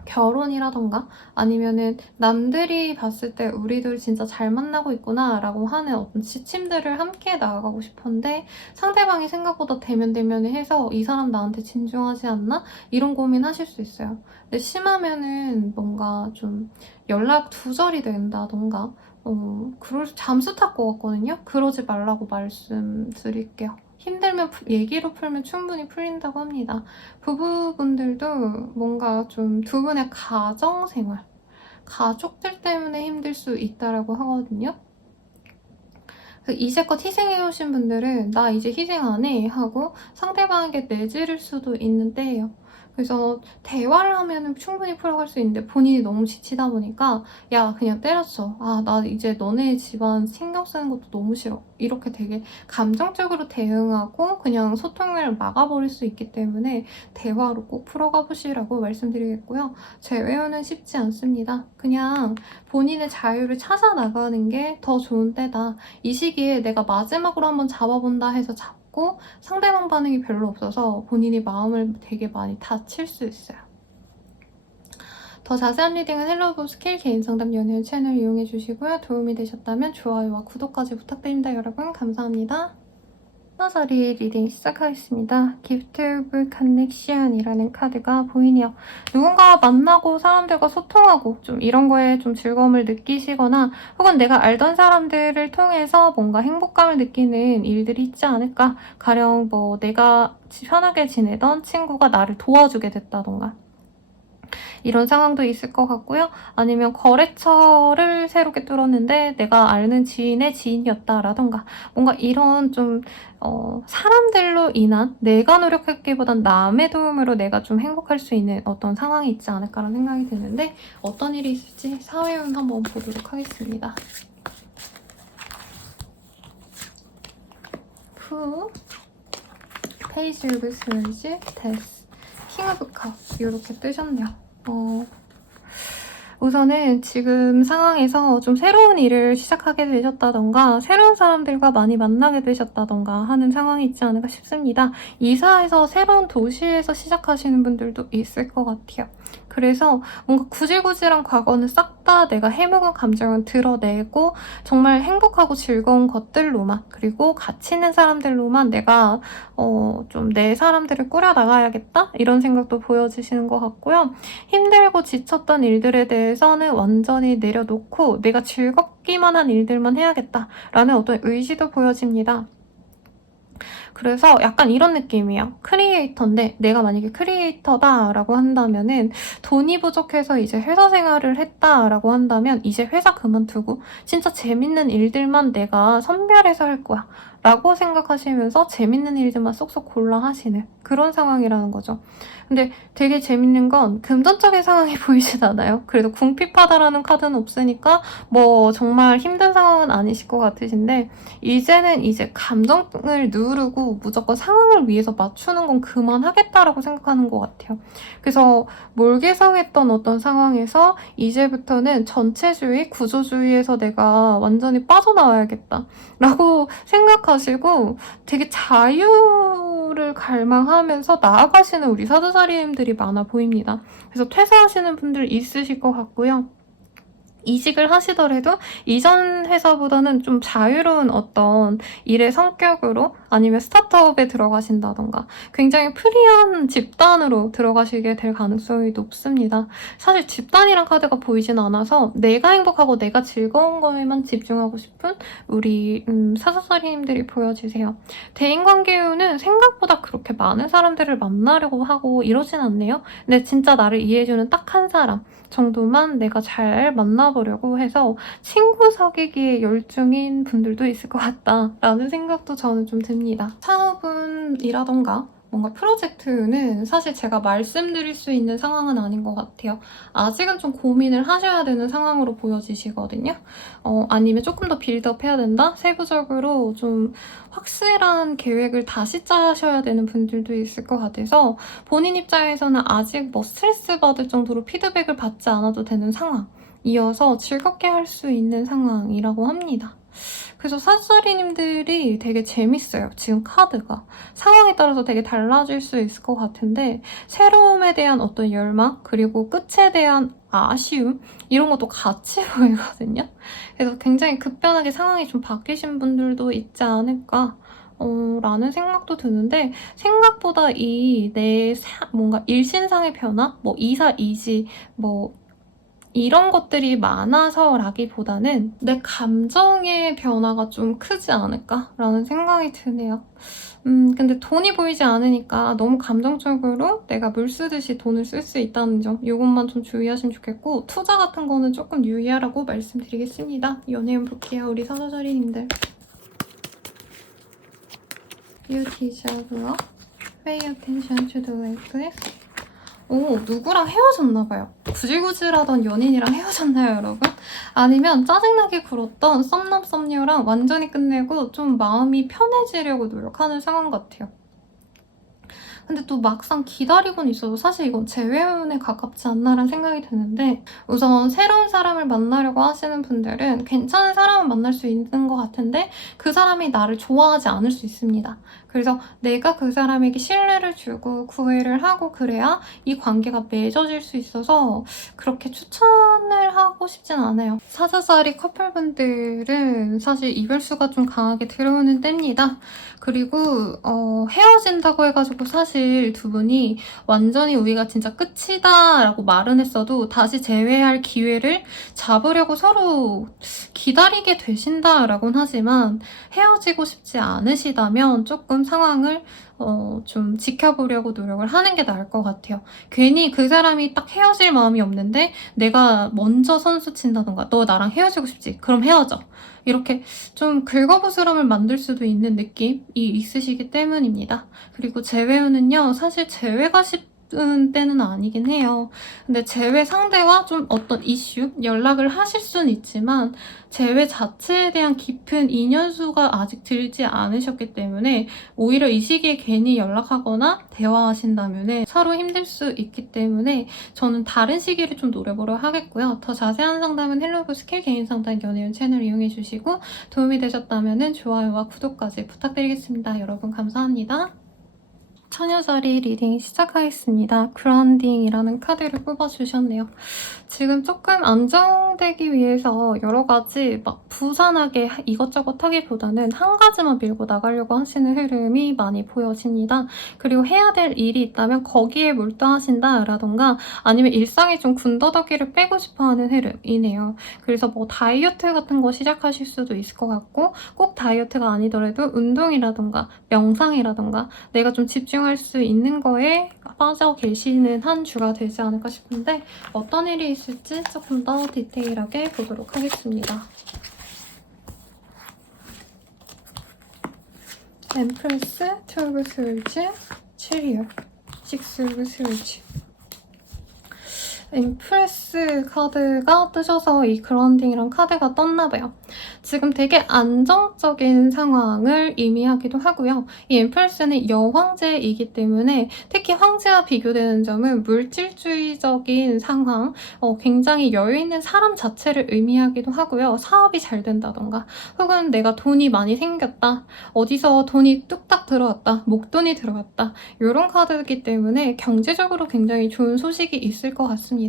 결혼이라던가 아니면은 남들이 봤을 때 우리들 진짜 잘 만나고 있구나 라고 하는 어떤 지침들을 함께 나아가고 싶은데 상대방이 생각보다 대면대면을 해서 이 사람 나한테 진중하지 않나? 이런 고민 하실 수 있어요. 근데 심하면은 뭔가 좀 연락 두절이 된다던가 그럴 잠수 탈 것 같거든요? 그러지 말라고 말씀드릴게요. 힘들면 얘기로 풀면 충분히 풀린다고 합니다. 부부분들도 뭔가 좀 두 분의 가정생활, 가족들 때문에 힘들 수 있다라고 하거든요. 이제껏 희생해오신 분들은 나 이제 희생 안 해 하고 상대방에게 내지를 수도 있는 때예요. 그래서 대화를 하면 충분히 풀어갈 수 있는데 본인이 너무 지치다 보니까 야 그냥 때려쳐. 나 이제 너네 집안 신경 쓰는 것도 너무 싫어. 이렇게 되게 감정적으로 대응하고 그냥 소통을 막아버릴 수 있기 때문에 대화로 꼭 풀어가 보시라고 말씀드리겠고요. 재회원은 쉽지 않습니다. 그냥 본인의 자유를 찾아 나가는 게 더 좋은 때다. 이 시기에 내가 마지막으로 한번 잡아본다 해서 잡고 상대방 반응이 별로 없어서 본인이 마음을 되게 많이 다칠 수 있어요. 더 자세한 리딩은 헬로우 스킬 개인상담 연애운 채널 이용해주시고요. 도움이 되셨다면 좋아요와 구독까지 부탁드립니다. 여러분 감사합니다. 하나짜리 리딩 시작하겠습니다. Gift of Connection이라는 카드가 보이네요. 누군가 만나고 사람들과 소통하고 좀 이런 거에 좀 즐거움을 느끼시거나 혹은 내가 알던 사람들을 통해서 뭔가 행복감을 느끼는 일들이 있지 않을까. 가령 뭐 내가 편하게 지내던 친구가 나를 도와주게 됐다던가 이런 상황도 있을 것 같고요. 아니면 거래처를 새롭게 뚫었는데 내가 아는 지인의 지인이었다라던가 뭔가 이런 좀 사람들로 인한 내가 노력했기보단 남의 도움으로 내가 좀 행복할 수 있는 어떤 상황이 있지 않을까라는 생각이 드는데 어떤 일이 있을지 사회운 한번 보도록 하겠습니다. 페이지 오브 스웨이지 데스 킹 오브 컵 이렇게 뜨셨네요. 우선은 지금 상황에서 좀 새로운 일을 시작하게 되셨다던가 새로운 사람들과 많이 만나게 되셨다던가 하는 상황이 있지 않을까 싶습니다. 이사해서 새로운 도시에서 시작하시는 분들도 있을 것 같아요. 그래서 뭔가 구질구질한 과거는 싹 다 내가 해묵은 감정을 드러내고 정말 행복하고 즐거운 것들로만, 그리고 가치 있는 사람들로만 내가 좀 내 사람들을 꾸려나가야겠다? 이런 생각도 보여주시는 것 같고요. 힘들고 지쳤던 일들에 대해서는 완전히 내려놓고 내가 즐겁기만 한 일들만 해야겠다라는 어떤 의지도 보여집니다. 그래서 약간 이런 느낌이에요. 크리에이터인데 내가 만약에 크리에이터다라고 한다면은 돈이 부족해서 이제 회사 생활을 했다라고 한다면 이제 회사 그만두고 진짜 재밌는 일들만 내가 선별해서 할 거야 라고 생각하시면서 재밌는 일들만 쏙쏙 골라 하시는 그런 상황이라는 거죠. 근데 되게 재밌는 건 금전적인 상황이 보이진 않아요. 그래도 궁핍하다라는 카드는 없으니까 뭐 정말 힘든 상황은 아니실 것 같으신데, 이제는 이제 감정을 누르고 무조건 상황을 위해서 맞추는 건 그만하겠다라고 생각하는 것 같아요. 그래서 몰개성했던 어떤 상황에서 이제부터는 전체주의, 구조주의에서 내가 완전히 빠져나와야겠다라고 생각하시고 되게 자유를 갈망하면서 나아가시는 우리 사주자리님들이 많아 보입니다. 그래서 퇴사하시는 분들 있으실 것 같고요. 이직을 하시더라도 이전 회사보다는 좀 자유로운 어떤 일의 성격으로 아니면 스타트업에 들어가신다던가 굉장히 프리한 집단으로 들어가시게 될 가능성이 높습니다. 사실 집단이란 카드가 보이진 않아서 내가 행복하고 내가 즐거운 거에만 집중하고 싶은 우리 사사사리님들이 보여지세요. 대인관계운은 생각보다 그렇게 많은 사람들을 만나려고 하고 이러진 않네요. 근데 진짜 나를 이해해주는 딱 한 사람 정도만 내가 잘 만나보려고 해서 친구 사귀기에 열중인 분들도 있을 것 같다라는 생각도 저는 좀 듭니다. 사업운이라던가 뭔가 프로젝트는 사실 제가 말씀드릴 수 있는 상황은 아닌 것 같아요. 아직은 좀 고민을 하셔야 되는 상황으로 보여지시거든요. 아니면 조금 더 빌드업 해야 된다? 세부적으로 좀 확실한 계획을 다시 짜셔야 되는 분들도 있을 것 같아서 본인 입장에서는 아직 뭐 스트레스 받을 정도로 피드백을 받지 않아도 되는 상황이어서 즐겁게 할 수 있는 상황이라고 합니다. 그래서 사주자리님들이 되게 재밌어요. 지금 카드가. 상황에 따라서 되게 달라질 수 있을 것 같은데 새로움에 대한 어떤 열망, 그리고 끝에 대한 아쉬움 이런 것도 같이 보이거든요. 그래서 굉장히 급변하게 상황이 좀 바뀌신 분들도 있지 않을까 라는 생각도 드는데, 생각보다 이 내 뭔가 일신상의 변화, 뭐 이사 이지, 뭐 이런 것들이 많아서라기보다는 내 감정의 변화가 좀 크지 않을까라는 생각이 드네요. 근데 돈이 보이지 않으니까 너무 감정적으로 내가 물 쓰듯이 돈을 쓸 수 있다는 점, 이것만 좀 주의하시면 좋겠고, 투자 같은 거는 조금 유의하라고 말씀드리겠습니다. 연애운 볼게요, 우리 사주자리님들. Beauty Pay attention to the necklace. 누구랑 헤어졌나봐요. 구질구질하던 연인이랑 헤어졌나요, 여러분? 아니면 짜증나게 굴었던 썸남 썸녀랑 완전히 끝내고 좀 마음이 편해지려고 노력하는 상황 같아요. 근데 또 막상 기다리고는 있어도 사실 이건 재회운에 가깝지 않나라는 생각이 드는데, 우선 새로운 사람을 만나려고 하시는 분들은 괜찮은 사람을 만날 수 있는 것 같은데 그 사람이 나를 좋아하지 않을 수 있습니다. 그래서 내가 그 사람에게 신뢰를 주고 구애를 하고 그래야 이 관계가 맺어질 수 있어서 그렇게 추천을 하고 싶진 않아요. 사자자리 커플분들은 사실 이별수가 좀 강하게 들어오는 때입니다. 그리고 헤어진다고 해가지고 사실 두 분이 완전히 우리가 진짜 끝이다 라고 말은 했어도 다시 재회할 기회를 잡으려고 서로 기다리게 되신다라고는 하지만, 헤어지고 싶지 않으시다면 조금 상황을 좀 지켜보려고 노력을 하는 게 나을 것 같아요. 괜히 그 사람이 딱 헤어질 마음이 없는데 내가 먼저 선수 친다던가 너 나랑 헤어지고 싶지? 그럼 헤어져. 이렇게 좀 긁어부스럼을 만들 수도 있는 느낌이 있으시기 때문입니다. 그리고 재회운은요, 사실 재회가 싶은 때는 아니긴 해요. 근데 재회 상대와 좀 어떤 이슈, 연락을 하실 수는 있지만 재회 자체에 대한 깊은 인연수가 아직 들지 않으셨기 때문에 오히려 이 시기에 괜히 연락하거나 대화하신다면 서로 힘들 수 있기 때문에 저는 다른 시기를 좀 노려보려 하겠고요. 더 자세한 상담은 헬로브 스킬 개인 상담 연애운 채널 이용해주시고 도움이 되셨다면 좋아요와 구독까지 부탁드리겠습니다. 여러분 감사합니다. 처녀자리 리딩 시작하겠습니다. 그라운딩이라는 카드를 뽑아주셨네요. 지금 조금 안정되기 위해서 여러 가지 막 부산하게 이것저것 하기보다는 한 가지만 밀고 나가려고 하시는 흐름이 많이 보여집니다. 그리고 해야 될 일이 있다면 거기에 몰두하신다라던가 아니면 일상에 좀 군더더기를 빼고 싶어하는 흐름이네요. 그래서 뭐 다이어트 같은 거 시작하실 수도 있을 것 같고 꼭 다이어트가 아니더라도 운동이라던가 명상이라던가 내가 좀 집중할 수 있는 거에 빠져 계시는 한 주가 되지 않을까 싶은데 어떤 일이 있을지 조금 더 디테일하게 보도록 하겠습니다. 엠프레스, 2 오브 스월즈, 7이요. 6 오브 스월즈. 엠프레스 카드가 뜨셔서 이 그라운딩이란 카드가 떴나봐요. 지금 되게 안정적인 상황을 의미하기도 하고요. 이 엠프레스는 여황제이기 때문에 특히 황제와 비교되는 점은 물질주의적인 상황, 굉장히 여유있는 사람 자체를 의미하기도 하고요. 사업이 잘 된다던가 혹은 내가 돈이 많이 생겼다, 어디서 돈이 뚝딱 들어왔다, 목돈이 들어왔다 이런 카드이기 때문에 경제적으로 굉장히 좋은 소식이 있을 것 같습니다.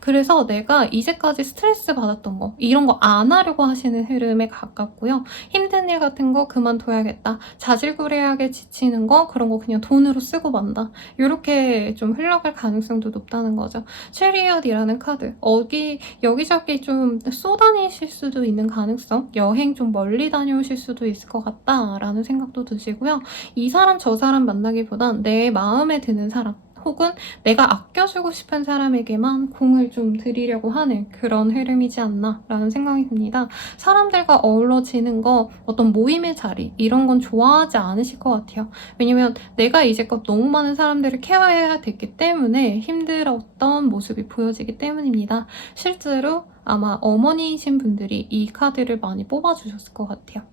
그래서 내가 이제까지 스트레스 받았던 거 이런 거 안 하려고 하시는 흐름에 가깝고요. 힘든 일 같은 거 그만둬야겠다. 자질구레하게 지치는 거 그런 거 그냥 돈으로 쓰고 만다. 이렇게 좀 흘러갈 가능성도 높다는 거죠. 체리엇이라는 카드 여기저기 좀 쏘다니실 수도 있는 가능성, 여행 좀 멀리 다녀오실 수도 있을 것 같다라는 생각도 드시고요. 이 사람 저 사람 만나기보단 내 마음에 드는 사람 혹은 내가 아껴주고 싶은 사람에게만 공을 좀 드리려고 하는 그런 흐름이지 않나 라는 생각이 듭니다. 사람들과 어우러지는 거, 어떤 모임의 자리 이런 건 좋아하지 않으실 것 같아요. 왜냐면 내가 이제껏 너무 많은 사람들을 케어해야 됐기 때문에 힘들었던 모습이 보여지기 때문입니다. 실제로 아마 어머니이신 분들이 이 카드를 많이 뽑아주셨을 것 같아요.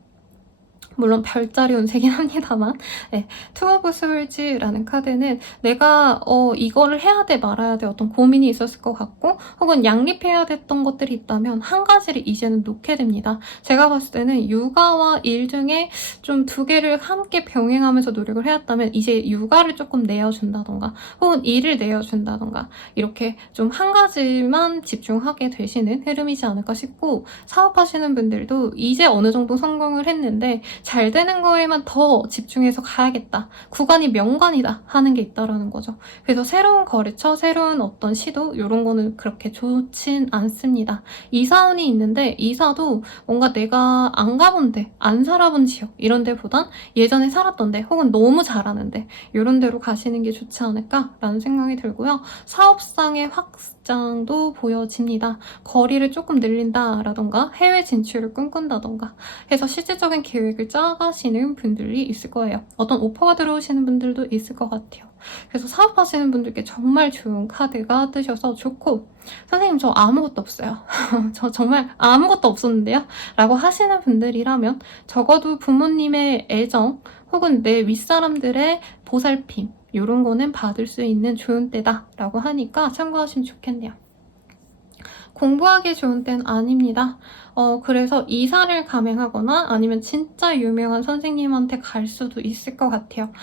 물론 별자리 운세긴 합니다만 네, 투 오브 스월즈라는 카드는 내가 이거를 해야 돼 말아야 돼 어떤 고민이 있었을 것 같고 혹은 양립해야 됐던 것들이 있다면 한 가지를 이제는 놓게 됩니다. 제가 봤을 때는 육아와 일 중에 좀 두 개를 함께 병행하면서 노력을 해왔다면 이제 육아를 조금 내어준다던가 혹은 일을 내어준다던가 이렇게 좀 한 가지만 집중하게 되시는 흐름이지 않을까 싶고 사업하시는 분들도 이제 어느 정도 성공을 했는데 잘 되는 거에만 더 집중해서 가야겠다. 구간이 명관이다 하는 게 있다라는 거죠. 그래서 새로운 거래처, 새로운 어떤 시도 이런 거는 그렇게 좋진 않습니다. 이사원이 있는데 이사도 뭔가 내가 안 가본 데, 안 살아본 지역 이런 데보단 예전에 살았던 데 혹은 너무 잘하는데 이런 데로 가시는 게 좋지 않을까라는 생각이 들고요. 사업상의 확장도 보여집니다. 거리를 조금 늘린다라던가 해외 진출을 꿈꾼다던가 해서 실질적인 계획을 짜가시는 분들이 있을 거예요. 어떤 오퍼가 들어오시는 분들도 있을 것 같아요. 그래서 사업하시는 분들께 정말 좋은 카드가 뜨셔서 좋고 선생님 저 아무것도 없어요. 저 정말 아무것도 없었는데요? 라고 하시는 분들이라면 적어도 부모님의 애정 혹은 내 윗사람들의 보살핌 이런 거는 받을 수 있는 좋은 때다 라고 하니까 참고하시면 좋겠네요. 공부하기 좋은 때는 아닙니다. 그래서 이사를 감행하거나 아니면 진짜 유명한 선생님한테 갈 수도 있을 것 같아요.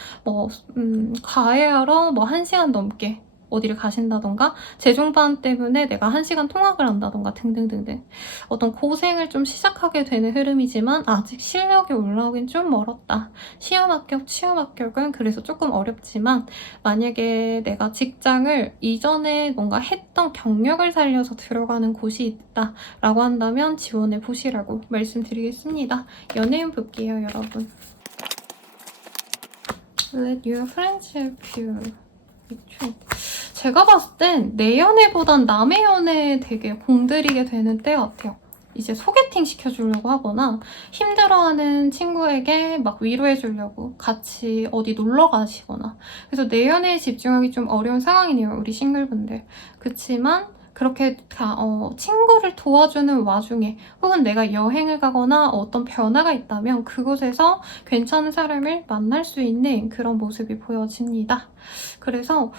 과외하러 1시간 넘게 어디를 가신다던가 재종반 때문에 내가 1시간 통학을 한다던가 등등등등 어떤 고생을 좀 시작하게 되는 흐름이지만 아직 실력이 올라오긴 좀 멀었다. 시험 합격은 그래서 조금 어렵지만 만약에 내가 직장을 이전에 뭔가 했던 경력을 살려서 들어가는 곳이 있다 라고 한다면 지원해 보시라고 말씀드리겠습니다. 연애운 볼게요 여러분. Let your friends help you. 제가 봤을 땐 내 연애보단 남의 연애에 되게 공들이게 되는 때 같아요. 이제 소개팅 시켜주려고 하거나 힘들어하는 친구에게 막 위로해주려고 같이 어디 놀러 가시거나 그래서 내 연애에 집중하기 좀 어려운 상황이네요. 우리 싱글분들. 그치만 그렇게 친구를 도와주는 와중에 혹은 내가 여행을 가거나 어떤 변화가 있다면 그곳에서 괜찮은 사람을 만날 수 있는 그런 모습이 보여집니다. 그래서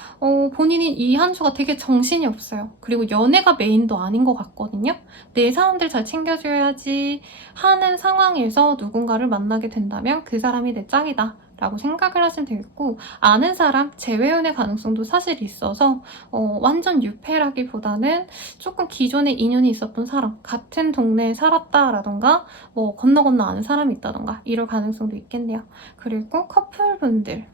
본인이 이 한 주가 되게 정신이 없어요. 그리고 연애가 메인도 아닌 것 같거든요. 내 사람들 잘 챙겨줘야지 하는 상황에서 누군가를 만나게 된다면 그 사람이 내 짝이다 라고 생각을 하시면 되겠고, 아는 사람, 재회원의 가능성도 사실 있어서 완전 유패라기보다는 조금 기존에 인연이 있었던 사람, 같은 동네에 살았다라던가 뭐 건너 아는 사람이 있다던가 이럴 가능성도 있겠네요. 그리고 커플분들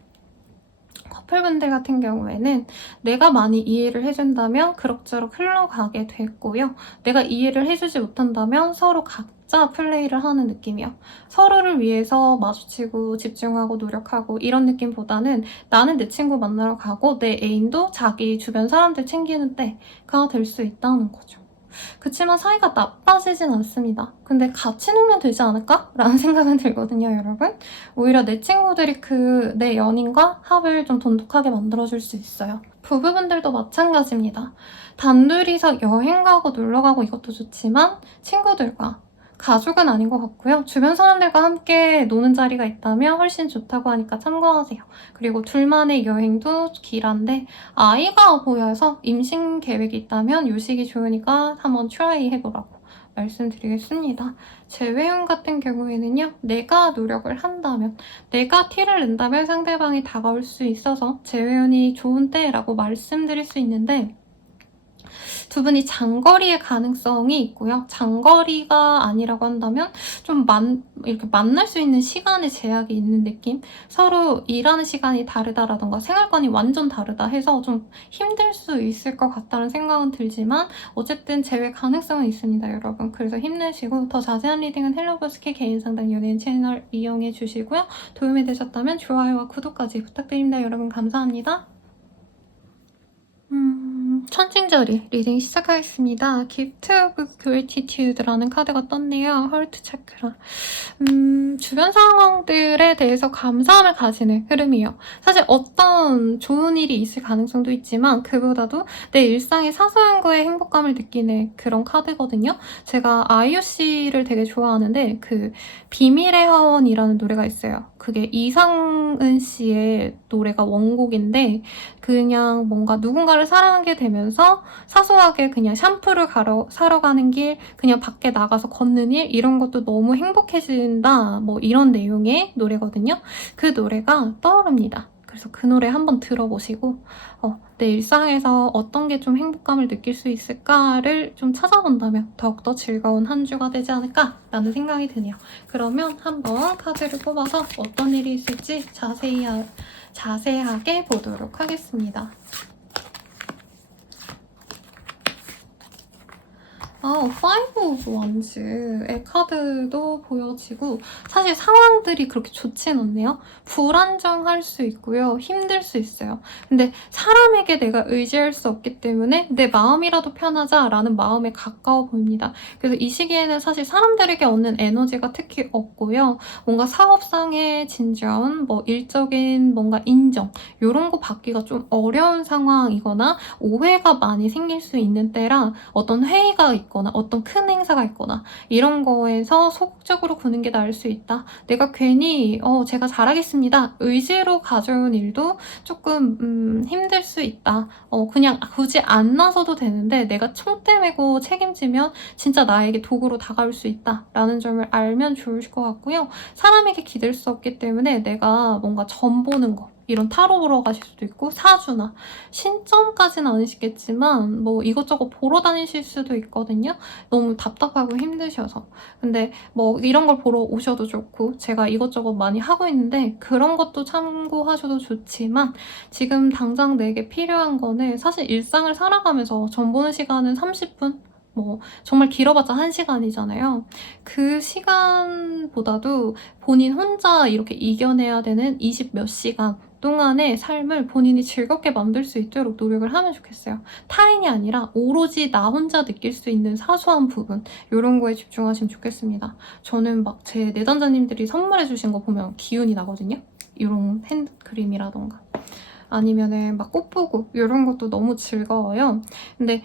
같은 경우에는 내가 많이 이해를 해준다면 그럭저럭 흘러가게 됐고요. 내가 이해를 해주지 못한다면 서로 각자 플레이를 하는 느낌이요. 서로를 위해서 마주치고 집중하고 노력하고 이런 느낌보다는 나는 내 친구 만나러 가고 내 애인도 자기 주변 사람들 챙기는 때가 될 수 있다는 거죠. 그치만 사이가 나빠지진 않습니다. 근데 같이 놀면 되지 않을까? 라는 생각은 들거든요, 여러분. 오히려 내 친구들이 내 연인과 합을 좀 돈독하게 만들어줄 수 있어요. 부부분들도 마찬가지입니다. 단둘이서 여행 가고 놀러 가고 이것도 좋지만 친구들과 가족은 아닌 것 같고요. 주변 사람들과 함께 노는 자리가 있다면 훨씬 좋다고 하니까 참고하세요. 그리고 둘만의 여행도 길한데 아이가 보여서 임신 계획이 있다면 요식이 좋으니까 한번 트라이 해보라고 말씀드리겠습니다. 재회원 같은 경우에는요. 내가 노력을 한다면, 내가 티를 낸다면 상대방이 다가올 수 있어서 재회원이 좋은 때라고 말씀드릴 수 있는데 두 분이 장거리의 가능성이 있고요. 장거리가 아니라고 한다면 좀 이렇게 만날 수 있는 시간의 제약이 있는 느낌? 서로 일하는 시간이 다르다라던가 생활관이 완전 다르다 해서 좀 힘들 수 있을 것 같다는 생각은 들지만 어쨌든 재회 가능성은 있습니다, 여러분. 그래서 힘내시고 더 자세한 리딩은 헬로버스키 개인 상담 연예인 채널 이용해 주시고요. 도움이 되셨다면 좋아요와 구독까지 부탁드립니다. 여러분 감사합니다. 천칭절이 리딩 시작하겠습니다. Gift of Gratitude라는 카드가 떴네요. 헐트 차크라. 주변 상황들에 대해서 감사함을 가지는 흐름이에요. 사실 어떤 좋은 일이 있을 가능성도 있지만 그보다도 내 일상의 사소한 거에 행복감을 느끼는 그런 카드거든요. 제가 IUC를 되게 좋아하는데 그 비밀의 화원이라는 노래가 있어요. 그게 이상은 씨의 노래가 원곡인데 그냥 뭔가 누군가를 사랑하게 되면서 사소하게 그냥 샴푸를 사러 가는 길, 그냥 밖에 나가서 걷는 일 이런 것도 너무 행복해진다 뭐 이런 내용의 노래거든요. 그 노래가 떠오릅니다. 그래서 그 노래 한번 들어보시고 내 일상에서 어떤 게 좀 행복감을 느낄 수 있을까를 좀 찾아본다면 더욱더 즐거운 한 주가 되지 않을까라는 생각이 드네요. 그러면 한번 카드를 뽑아서 어떤 일이 있을지 자세하게 보도록 하겠습니다. Five of Wands의 카드도 보여지고 사실 상황들이 그렇게 좋진 않네요. 불안정할 수 있고요. 힘들 수 있어요. 근데 사람에게 내가 의지할 수 없기 때문에 내 마음이라도 편하자라는 마음에 가까워 보입니다. 그래서 이 시기에는 사실 사람들에게 얻는 에너지가 특히 없고요. 뭔가 사업상의 진전, 뭐 일적인 뭔가 인정 이런 거 받기가 좀 어려운 상황이거나 오해가 많이 생길 수 있는 때라 어떤 회의가 있거나 어떤 큰 행사가 있거나 이런 거에서 소극적으로 구는 게 나을 수 있다. 내가 괜히 제가 잘하겠습니다. 의지로 가져온 일도 조금 힘들 수 있다. 그냥 굳이 안 나서도 되는데 내가 총대 메고 책임지면 진짜 나에게 도구로 다가올 수 있다라는 점을 알면 좋을 것 같고요. 사람에게 기댈 수 없기 때문에 내가 뭔가 점 보는 거 이런 타로 보러 가실 수도 있고 사주나 신점까지는 아니시겠지만 뭐 이것저것 보러 다니실 수도 있거든요. 너무 답답하고 힘드셔서. 근데 뭐 이런 걸 보러 오셔도 좋고 제가 이것저것 많이 하고 있는데 그런 것도 참고하셔도 좋지만 지금 당장 내게 필요한 거는 사실 일상을 살아가면서 점 보는 시간은 30분? 뭐 정말 길어봤자 1시간이잖아요. 그 시간보다도 본인 혼자 이렇게 이겨내야 되는 20 몇 시간 동안의 삶을 본인이 즐겁게 만들 수 있도록 노력을 하면 좋겠어요. 타인이 아니라 오로지 나 혼자 느낄 수 있는 사소한 부분 이런 거에 집중하시면 좋겠습니다. 저는 막 제 내담자님들이 선물해 주신 거 보면 기운이 나거든요. 이런 핸드크림이라던가 아니면은 막 꽃 보고 이런 것도 너무 즐거워요. 근데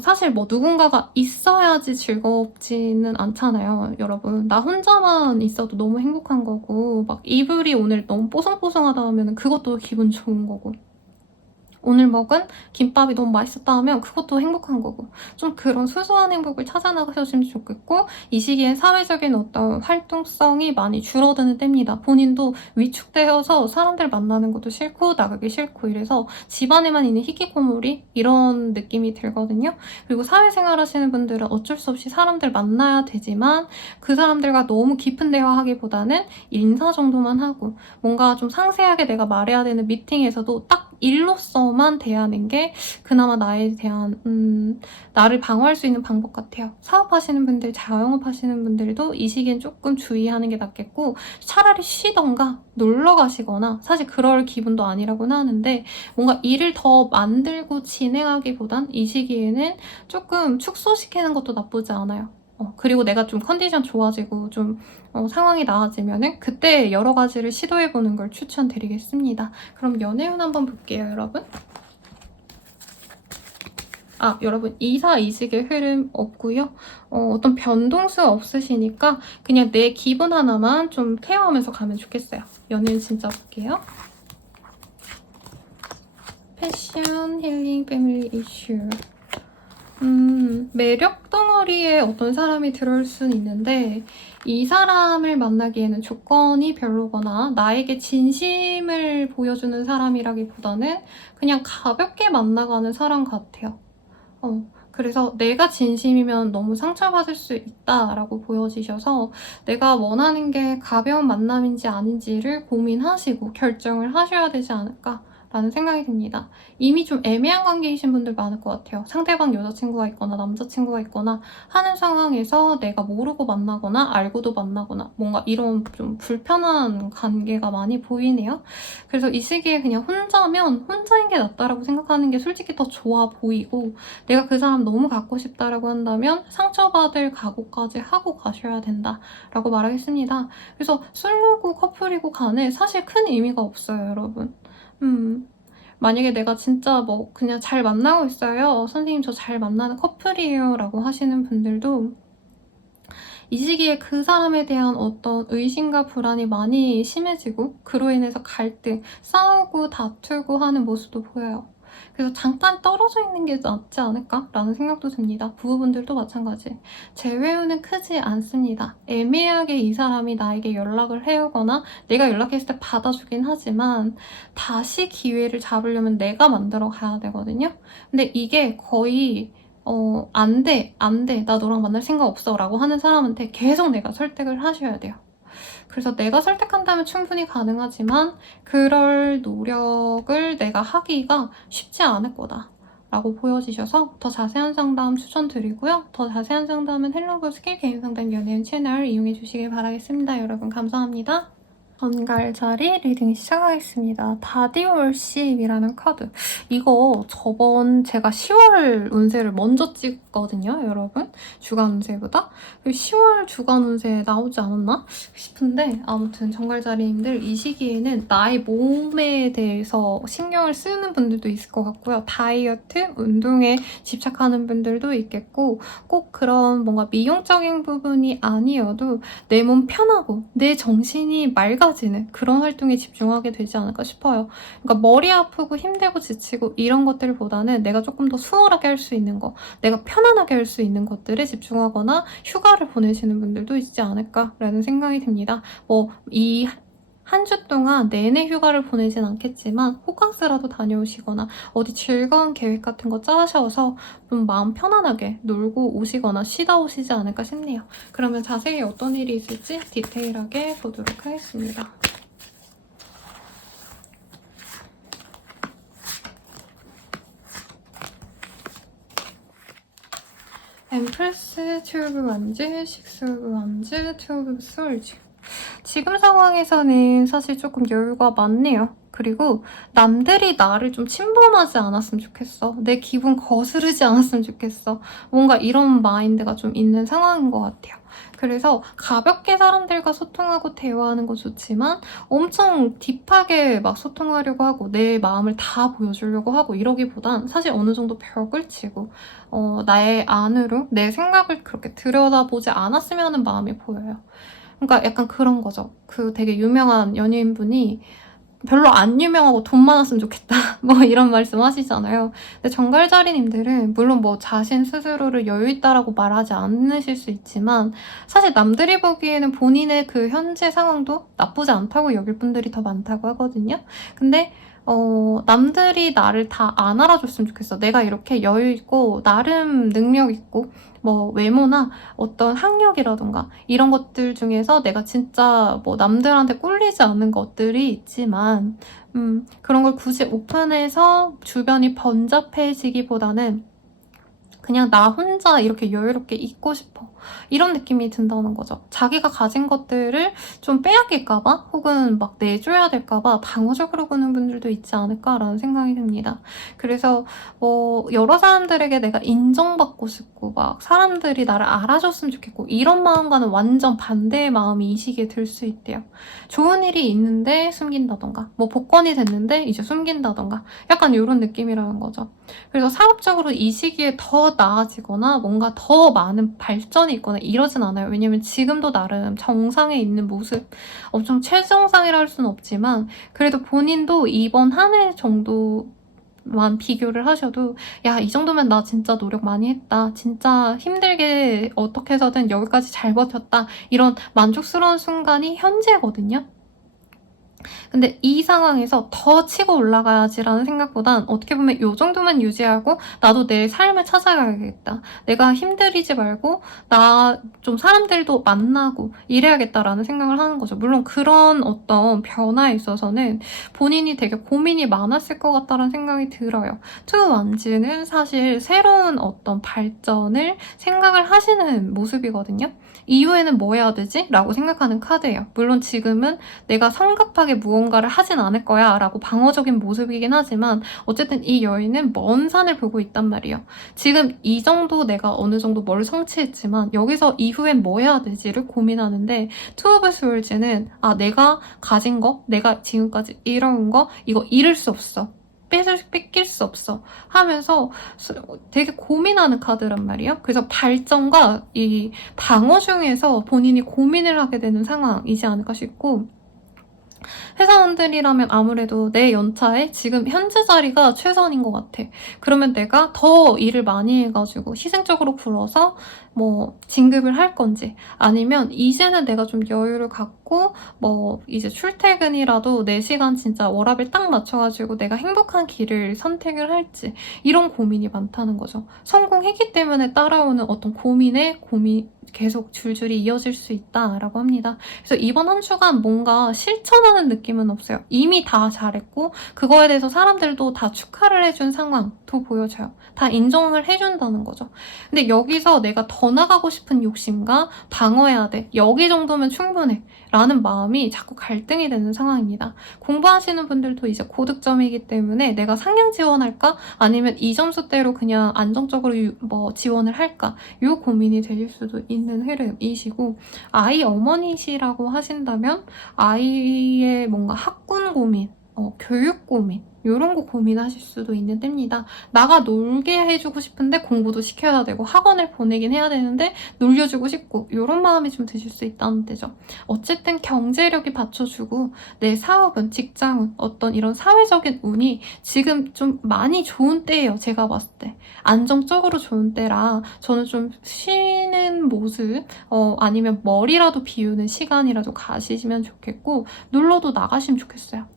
사실 뭐 누군가가 있어야지 즐겁지는 않잖아요, 여러분. 나 혼자만 있어도 너무 행복한 거고 막 이불이 오늘 너무 뽀송뽀송하다 하면 그것도 기분 좋은 거고 오늘 먹은 김밥이 너무 맛있었다 하면 그것도 행복한 거고, 좀 그런 소소한 행복을 찾아 나가셨으면 좋겠고, 이 시기엔 사회적인 어떤 활동성이 많이 줄어드는 때입니다. 본인도 위축되어서 사람들 만나는 것도 싫고 나가기 싫고 이래서 집안에만 있는 히키코모리 이런 느낌이 들거든요. 그리고 사회생활 하시는 분들은 어쩔 수 없이 사람들 만나야 되지만 그 사람들과 너무 깊은 대화하기보다는 인사 정도만 하고, 뭔가 좀 상세하게 내가 말해야 되는 미팅에서도 딱 일로서만 대하는 게 그나마 나에 대한 나를 방어할 수 있는 방법 같아요. 사업하시는 분들, 자영업하시는 분들도 이 시기엔 조금 주의하는 게 낫겠고, 차라리 쉬던가 놀러 가시거나, 사실 그럴 기분도 아니라고는 하는데 뭔가 일을 더 만들고 진행하기보단 이 시기에는 조금 축소시키는 것도 나쁘지 않아요. 그리고 내가 좀 컨디션 좋아지고 좀 상황이 나아지면은 그때 여러 가지를 시도해보는 걸 추천드리겠습니다. 그럼 연애운 한번 볼게요, 여러분. 여러분, 이사이직의 흐름 없고요. 어떤 변동수 없으시니까 그냥 내 기분 하나만 좀 케어하면서 가면 좋겠어요. 연애운 진짜 볼게요. 패션, 힐링, 패밀리 이슈. 매력 덩어리에 어떤 사람이 들어올 수는 있는데, 이 사람을 만나기에는 조건이 별로거나 나에게 진심을 보여주는 사람이라기보다는 그냥 가볍게 만나가는 사람 같아요. 그래서 내가 진심이면 너무 상처받을 수 있다라고 보여지셔서 내가 원하는 게 가벼운 만남인지 아닌지를 고민하시고 결정을 하셔야 되지 않을까 라는 생각이 듭니다. 이미 좀 애매한 관계이신 분들 많을 것 같아요. 상대방 여자친구가 있거나 남자친구가 있거나 하는 상황에서 내가 모르고 만나거나 알고도 만나거나 뭔가 이런 좀 불편한 관계가 많이 보이네요. 그래서 이 시기에 그냥 혼자면 혼자인 게 낫다라고 생각하는 게 솔직히 더 좋아 보이고, 내가 그 사람 너무 갖고 싶다라고 한다면 상처받을 각오까지 하고 가셔야 된다라고 말하겠습니다. 그래서 솔로고 커플이고 간에 사실 큰 의미가 없어요, 여러분. 만약에 내가 진짜 뭐 그냥 잘 만나고 있어요. 선생님 저 잘 만나는 커플이에요 라고 하시는 분들도 이 시기에 그 사람에 대한 어떤 의심과 불안이 많이 심해지고 그로 인해서 갈등, 싸우고 다투고 하는 모습도 보여요. 그래서 잠깐 떨어져 있는 게 낫지 않을까라는 생각도 듭니다. 부부분들도 마찬가지. 재회운은 크지 않습니다. 애매하게 이 사람이 나에게 연락을 해오거나 내가 연락했을 때 받아주긴 하지만 다시 기회를 잡으려면 내가 만들어 가야 되거든요. 근데 이게 거의 안 돼, 나 너랑 만날 생각 없어 라고 하는 사람한테 계속 내가 설득을 하셔야 돼요. 그래서 내가 설득한다면 충분히 가능하지만 그럴 노력을 내가 하기가 쉽지 않을 거다 라고 보여지셔서 더 자세한 상담 추천드리고요. 더 자세한 상담은 헬로우 스킬 개인 상담 연예인 채널 이용해 주시길 바라겠습니다. 여러분 감사합니다. 전갈자리 리딩 시작하겠습니다. 다디올십이라는 카드. 이거 저번 제가 10월 운세를 먼저 찍었거든요, 여러분. 주간 운세보다. 10월 주간 운세 나오지 않았나 싶은데, 아무튼 전갈자리님들 이 시기에는 나의 몸에 대해서 신경을 쓰는 분들도 있을 것 같고요. 다이어트, 운동에 집착하는 분들도 있겠고, 꼭 그런 뭔가 미용적인 부분이 아니어도 내 몸 편하고 내 정신이 맑아지는 그런 활동에 집중하게 되지 않을까 싶어요. 그러니까 머리 아프고 힘들고 지치고 이런 것들보다는 내가 조금 더 수월하게 할 수 있는 거, 내가 편안하게 할 수 있는 것들에 집중하거나 휴가를 보내시는 분들도 있지 않을까라는 생각이 듭니다. 이 한 주 동안 내내 휴가를 보내진 않겠지만 호캉스라도 다녀오시거나 어디 즐거운 계획 같은 거 짜셔서 좀 마음 편안하게 놀고 오시거나 쉬다 오시지 않을까 싶네요. 그러면 자세히 어떤 일이 있을지 디테일하게 보도록 하겠습니다. 엠프레스, 2 오브 완즈, 6 오브 완즈, 2 오브 솔즈. 지금 상황에서는 사실 조금 여유가 많네요. 그리고 남들이 나를 좀 침범하지 않았으면 좋겠어. 내 기분 거스르지 않았으면 좋겠어. 뭔가 이런 마인드가 좀 있는 상황인 것 같아요. 그래서 가볍게 사람들과 소통하고 대화하는 거 좋지만 엄청 딥하게 막 소통하려고 하고 내 마음을 다 보여주려고 하고 이러기보단 사실 어느 정도 벽을 치고 나의 안으로 내 생각을 그렇게 들여다보지 않았으면 하는 마음이 보여요. 그러니까 약간 그런 거죠. 그 되게 유명한 연예인분이 별로 안 유명하고 돈 많았으면 좋겠다. 뭐 이런 말씀 하시잖아요. 근데 정갈자리님들은 물론 뭐 자신 스스로를 여유있다라고 말하지 않으실 수 있지만 사실 남들이 보기에는 본인의 그 현재 상황도 나쁘지 않다고 여길 분들이 더 많다고 하거든요. 근데 남들이 나를 다 안 알아줬으면 좋겠어. 내가 이렇게 여유있고 나름 능력있고 뭐 외모나 어떤 학력이라던가 이런 것들 중에서 내가 진짜 뭐 남들한테 꿀리지 않는 것들이 있지만 그런 걸 굳이 오픈해서 주변이 번잡해지기보다는 그냥 나 혼자 이렇게 여유롭게 있고 싶어. 이런 느낌이 든다는 거죠. 자기가 가진 것들을 좀 빼앗길까봐 혹은 막 내줘야 될까봐 방어적으로 구는 분들도 있지 않을까라는 생각이 듭니다. 그래서 뭐 여러 사람들에게 내가 인정받고 싶고 막 사람들이 나를 알아줬으면 좋겠고 이런 마음과는 완전 반대의 마음이 이 시기에 들 수 있대요. 좋은 일이 있는데 숨긴다던가 뭐 복권이 됐는데 이제 숨긴다던가 약간 이런 느낌이라는 거죠. 그래서 사업적으로 이 시기에 더 나아지거나 뭔가 더 많은 발전이 있거나 이러진 않아요. 왜냐면 지금도 나름 정상에 있는 모습, 엄청 최정상이라 할 수는 없지만 그래도 본인도 이번 한 해 정도만 비교를 하셔도 야, 이 정도면 나 진짜 노력 많이 했다. 진짜 힘들게 어떻게 해서든 여기까지 잘 버텼다. 이런 만족스러운 순간이 현재거든요. 근데 이 상황에서 더 치고 올라가야지라는 생각보단 어떻게 보면 이 정도만 유지하고 나도 내 삶을 찾아가야겠다. 내가 힘들이지 말고 나 좀 사람들도 만나고 이래야겠다라는 생각을 하는 거죠. 물론 그런 어떤 변화에 있어서는 본인이 되게 고민이 많았을 것 같다는 생각이 들어요. 투 완즈는 사실 새로운 어떤 발전을 생각을 하시는 모습이거든요. 이후에는 뭐 해야 되지? 라고 생각하는 카드예요. 물론 지금은 내가 성급하게 무언가를 하진 않을 거야 라고 방어적인 모습이긴 하지만 어쨌든 이 여인은 먼 산을 보고 있단 말이에요. 지금 이 정도 내가 어느 정도 뭘 성취했지만 여기서 이후엔 뭐 해야 되지를 고민하는데 투 오브 스월즈는 내가 가진 거, 내가 지금까지 이뤄온 거 이거 잃을 수 없어. 뺏길 수 없어 하면서 되게 고민하는 카드란 말이에요. 그래서 발전과 이 방어 중에서 본인이 고민을 하게 되는 상황이지 않을까 싶고 회사원들이라면 아무래도 내 연차에 지금 현재 자리가 최선인 것 같아. 그러면 내가 더 일을 많이 해가지고 희생적으로 굴어서 뭐 진급을 할 건지 아니면 이제는 내가 좀 여유를 갖고 뭐 이제 출퇴근이라도 4시간 진짜 워라밸 딱 맞춰가지고 내가 행복한 길을 선택을 할지 이런 고민이 많다는 거죠. 성공했기 때문에 따라오는 어떤 고민에 고민 계속 줄줄이 이어질 수 있다라고 합니다. 그래서 이번 한 주간 뭔가 실천하는 느낌은 없어요. 이미 다 잘했고 그거에 대해서 사람들도 다 축하를 해준 상황도 보여져요. 다 인정을 해준다는 거죠. 근데 여기서 내가 더 나가고 싶은 욕심과 방어해야 돼. 여기 정도면 충분해. 라는 마음이 자꾸 갈등이 되는 상황입니다. 공부하시는 분들도 이제 고득점이기 때문에 내가 상향 지원할까? 아니면 이 점수대로 그냥 안정적으로 뭐 지원을 할까? 이 고민이 되실 수도 있는 흐름이시고 아이 어머니시라고 하신다면 아이의 뭔가 학군 고민, 교육 고민 이런 거 고민하실 수도 있는 때입니다. 나가 놀게 해주고 싶은데 공부도 시켜야 되고 학원을 보내긴 해야 되는데 놀려주고 싶고 이런 마음이 좀 드실 수 있다는 데죠. 어쨌든 경제력이 받쳐주고 내 사업은 직장은 어떤 이런 사회적인 운이 지금 좀 많이 좋은 때예요. 제가 봤을 때 안정적으로 좋은 때라 저는 좀 쉬는 모습 아니면 머리라도 비우는 시간이라도 가시면 좋겠고 놀러도 나가시면 좋겠어요.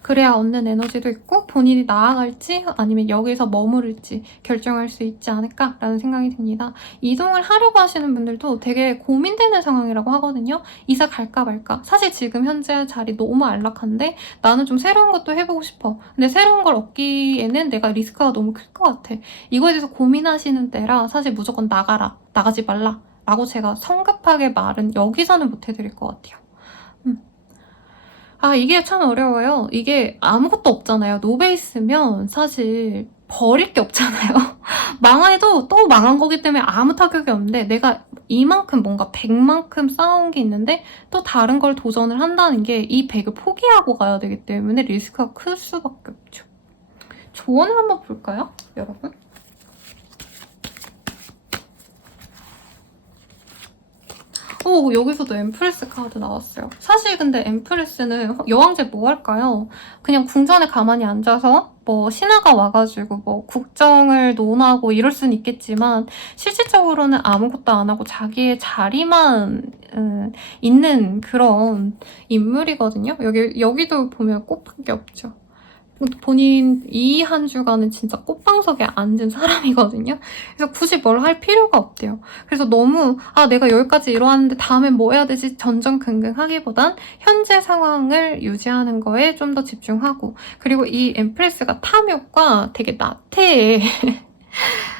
그래야 얻는 에너지도 있고 본인이 나아갈지 아니면 여기서 머무를지 결정할 수 있지 않을까라는 생각이 듭니다. 이동을 하려고 하시는 분들도 되게 고민되는 상황이라고 하거든요. 이사 갈까 말까. 사실 지금 현재 자리 너무 안락한데 나는 좀 새로운 것도 해보고 싶어. 근데 새로운 걸 얻기에는 내가 리스크가 너무 클 것 같아. 이거에 대해서 고민하시는 때라 사실 무조건 나가라, 나가지 말라 라고 제가 성급하게 말은 여기서는 못 해드릴 것 같아요. 이게 참 어려워요. 이게 아무것도 없잖아요. 노베이스면 사실 버릴 게 없잖아요. 망해도 또 망한 거기 때문에 아무 타격이 없는데 내가 이만큼 뭔가 100만큼 쌓아온 게 있는데 또 다른 걸 도전을 한다는 게 이 100을 포기하고 가야 되기 때문에 리스크가 클 수밖에 없죠. 조언을 한번 볼까요, 여러분? 오, 여기서도 엠프레스 카드 나왔어요. 사실 근데 엠프레스는 여왕제 뭐 할까요? 그냥 궁전에 가만히 앉아서 뭐 신하가 와가지고 뭐 국정을 논하고 이럴 순 있겠지만 실질적으로는 아무것도 안 하고 자기의 자리만 있는 그런 인물이거든요. 여기도 보면 꽃밖에 없죠. 본인 이 한 주간은 진짜 꽃방석에 앉은 사람이거든요. 그래서 굳이 뭘 할 필요가 없대요. 그래서 너무 내가 여기까지 이뤄왔는데 다음엔 뭐 해야 되지 전전긍긍하기보단 현재 상황을 유지하는 거에 좀 더 집중하고, 그리고 이 엠프레스가 탐욕과 되게 나태해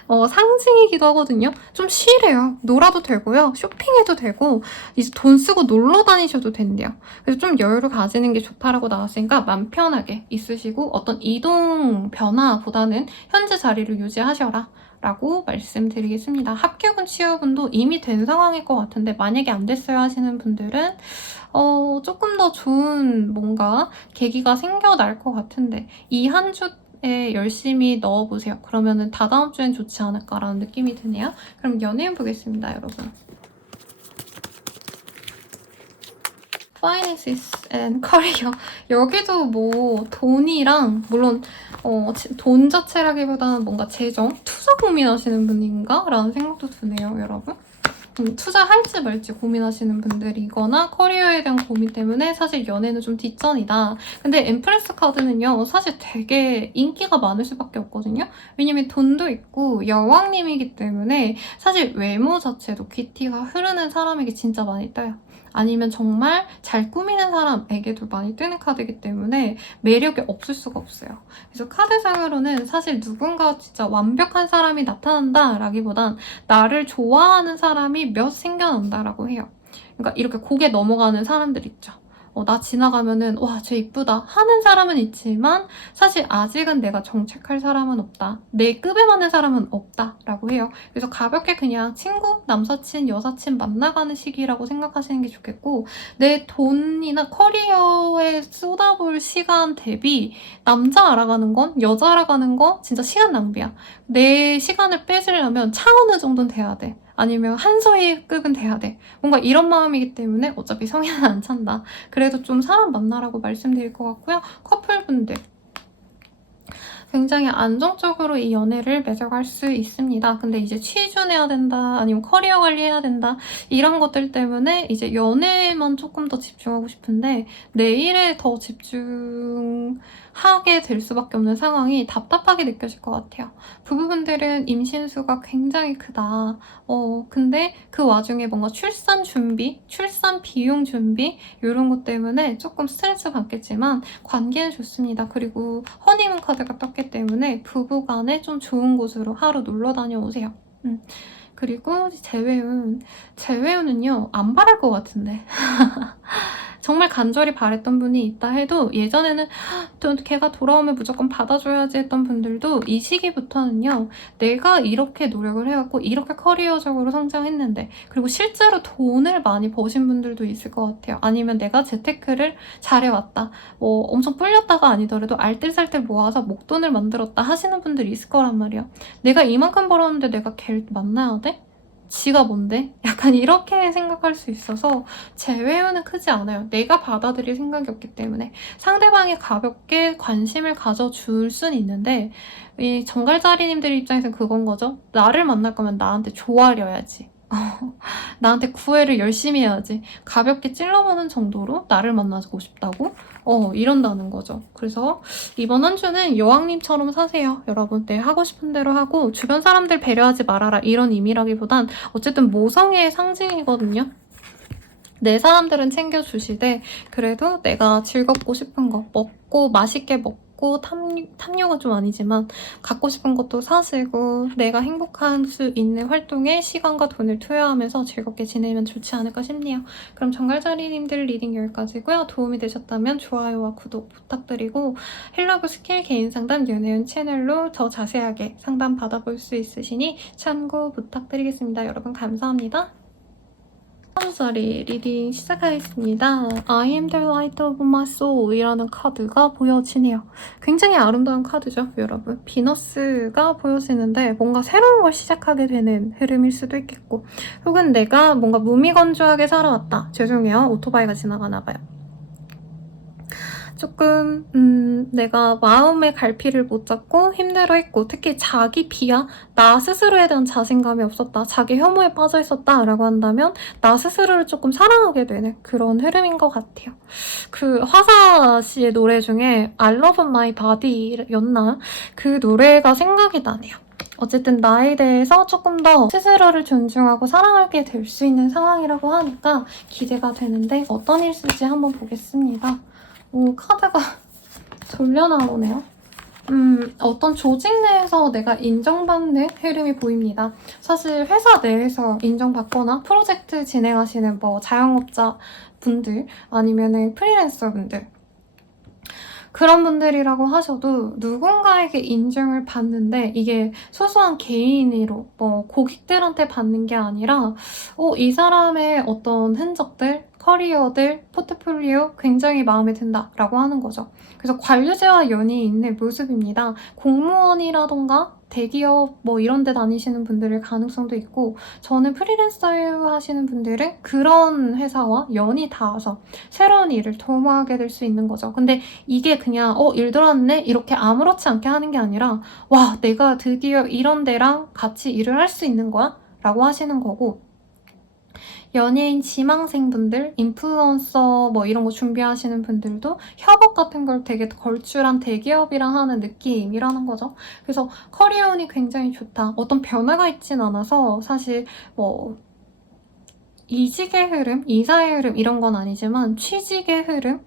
상징이기도 하거든요. 좀 쉬래요. 놀아도 되고요. 쇼핑해도 되고 이제 돈 쓰고 놀러 다니셔도 된대요. 그래서 좀 여유를 가지는 게 좋다라고 나왔으니까 마음 편하게 있으시고 어떤 이동 변화보다는 현재 자리를 유지하셔라 라고 말씀드리겠습니다. 합격은 취업운도 이미 된 상황일 것 같은데 만약에 안 됐어요 하시는 분들은 조금 더 좋은 뭔가 계기가 생겨날 것 같은데 이 한 주에 열심히 넣어보세요. 그러면은 다다음 주엔 좋지 않을까라는 느낌이 드네요. 그럼 연예인 보겠습니다, 여러분. Finances and Career. 여기도 뭐 돈이랑 물론 돈 자체라기보다는 뭔가 재정, 투자 고민하시는 분인가? 라는 생각도 드네요, 여러분. 투자할지 말지 고민하시는 분들이거나 커리어에 대한 고민 때문에 사실 연애는 좀 뒷전이다. 근데 엠프레스 카드는요, 사실 되게 인기가 많을 수밖에 없거든요. 왜냐면 돈도 있고 여왕님이기 때문에 사실 외모 자체도 귀티가 흐르는 사람에게 진짜 많이 떠요. 아니면 정말 잘 꾸미는 사람에게도 많이 뜨는 카드이기 때문에 매력이 없을 수가 없어요. 그래서 카드상으로는 사실 누군가 진짜 완벽한 사람이 나타난다 라기보단 나를 좋아하는 사람이 몇 생겨난다라고 해요. 그러니까 이렇게 고개 넘어가는 사람들 있죠. 나 지나가면은 와, 쟤 이쁘다 하는 사람은 있지만 사실 아직은 내가 정책할 사람은 없다. 내 급에 맞는 사람은 없다라고 해요. 그래서 가볍게 그냥 친구, 남사친, 여사친 만나가는 시기라고 생각하시는 게 좋겠고, 내 돈이나 커리어에 쏟아볼 시간 대비 남자 알아가는 건, 여자 알아가는 건 진짜 시간 낭비야. 내 시간을 뺏으려면 차은우 정도는 돼야 돼. 아니면 한서희급은 돼야 돼. 뭔가 이런 마음이기 때문에 어차피 성인은 안 찬다. 그래도 좀 사람 만나라고 말씀드릴 것 같고요. 커플분들. 굉장히 안정적으로 이 연애를 맺어갈 수 있습니다. 근데 이제 취준해야 된다, 아니면 커리어 관리해야 된다, 이런 것들 때문에 이제 연애에만 조금 더 집중하고 싶은데 내 일에 더 집중하게 될 수밖에 없는 상황이 답답하게 느껴질 것 같아요. 부부분들은 임신수가 굉장히 크다. 근데 그 와중에 뭔가 출산 준비, 출산 비용 준비 이런 것 때문에 조금 스트레스 받겠지만 관계는 좋습니다. 그리고 허니문 카드가 떴기 때문에 부부간에 좀 좋은 곳으로 하루 놀러 다녀오세요. 그리고 재회운은요, 안 바랄 것 같은데. 정말 간절히 바랬던 분이 있다 해도 예전에는 또 걔가 돌아오면 무조건 받아줘야지 했던 분들도 이 시기부터는요, 내가 이렇게 노력을 해갖고 이렇게 커리어적으로 성장했는데, 그리고 실제로 돈을 많이 버신 분들도 있을 것 같아요. 아니면 내가 재테크를 잘해왔다, 뭐 엄청 뿔렸다가 아니더라도 알뜰살뜰 모아서 목돈을 만들었다 하시는 분들이 있을 거란 말이에요. 내가 이만큼 벌었는데 내가 걔를 만나야 돼? 지가 뭔데? 약간 이렇게 생각할 수 있어서 재회운은 크지 않아요. 내가 받아들일 생각이 없기 때문에. 상대방이 가볍게 관심을 가져줄 순 있는데 이 정갈자리님들 입장에서는 그건 거죠. 나를 만날 거면 나한테 조아려야지. 나한테 구애를 열심히 해야지. 가볍게 찔러보는 정도로 나를 만나고 싶다고? 이런다는 거죠. 그래서 이번 한 주는 여왕님처럼 사세요. 여러분, 네, 하고 싶은 대로 하고 주변 사람들 배려하지 말아라, 이런 의미라기보단 어쨌든 모성애의 상징이거든요. 내 사람들은 챙겨주시되 그래도 내가 즐겁고 싶은 거 먹고 맛있게 먹고 탐욕은 좀 아니지만 갖고 싶은 것도 사시고 내가 행복할 수 있는 활동에 시간과 돈을 투여하면서 즐겁게 지내면 좋지 않을까 싶네요. 그럼 정갈자리님들 리딩 여기까지고요. 도움이 되셨다면 좋아요와 구독 부탁드리고 헬러브 스킬 개인 상담 윤혜은 채널로 더 자세하게 상담 받아볼 수 있으시니 참고 부탁드리겠습니다. 여러분 감사합니다. 4장짜리 리딩 시작하겠습니다. I am the light of my soul 이라는 카드가 보여지네요. 굉장히 아름다운 카드죠, 여러분. 비너스가 보여지는데 뭔가 새로운 걸 시작하게 되는 흐름일 수도 있겠고, 혹은 내가 뭔가 무미건조하게 살아왔다. 죄송해요, 오토바이가 지나가나 봐요. 조금 내가 마음의 갈피를 못 잡고 힘들어했고, 특히 자기 비하, 나 스스로에 대한 자신감이 없었다, 자기 혐오에 빠져 있었다 라고 한다면 나 스스로를 조금 사랑하게 되는 그런 흐름인 것 같아요. 그 화사 씨의 노래 중에 I Love My Body였나? 그 노래가 생각이 나네요. 어쨌든 나에 대해서 조금 더 스스로를 존중하고 사랑하게 될 수 있는 상황이라고 하니까 기대가 되는데 어떤 일일지 한번 보겠습니다. 오, 카드가 돌려 나오네요. 어떤 조직 내에서 내가 인정받는 흐름이 보입니다. 사실 회사 내에서 인정받거나 프로젝트 진행하시는 뭐 자영업자 분들 아니면은 프리랜서 분들, 그런 분들이라고 하셔도 누군가에게 인정을 받는데 이게 소소한 개인으로 뭐 고객들한테 받는 게 아니라 이 사람의 어떤 흔적들, 커리어들, 포트폴리오 굉장히 마음에 든다라고 하는 거죠. 그래서 관료제와 연이 있는 모습입니다. 공무원이라던가 대기업 뭐 이런 데 다니시는 분들의 가능성도 있고, 저는 프리랜서 하시는 분들은 그런 회사와 연이 닿아서 새로운 일을 도모하게 될 수 있는 거죠. 근데 이게 그냥 일 들어왔네? 이렇게 아무렇지 않게 하는 게 아니라 와, 내가 드디어 이런 데랑 같이 일을 할 수 있는 거야? 라고 하시는 거고, 연예인 지망생분들, 인플루언서 뭐 이런 거 준비하시는 분들도 협업 같은 걸 되게 걸출한 대기업이랑 하는 느낌이라는 거죠. 그래서 커리어운이 굉장히 좋다. 어떤 변화가 있진 않아서 사실 뭐 이직의 흐름, 이사의 흐름 이런 건 아니지만 취직의 흐름,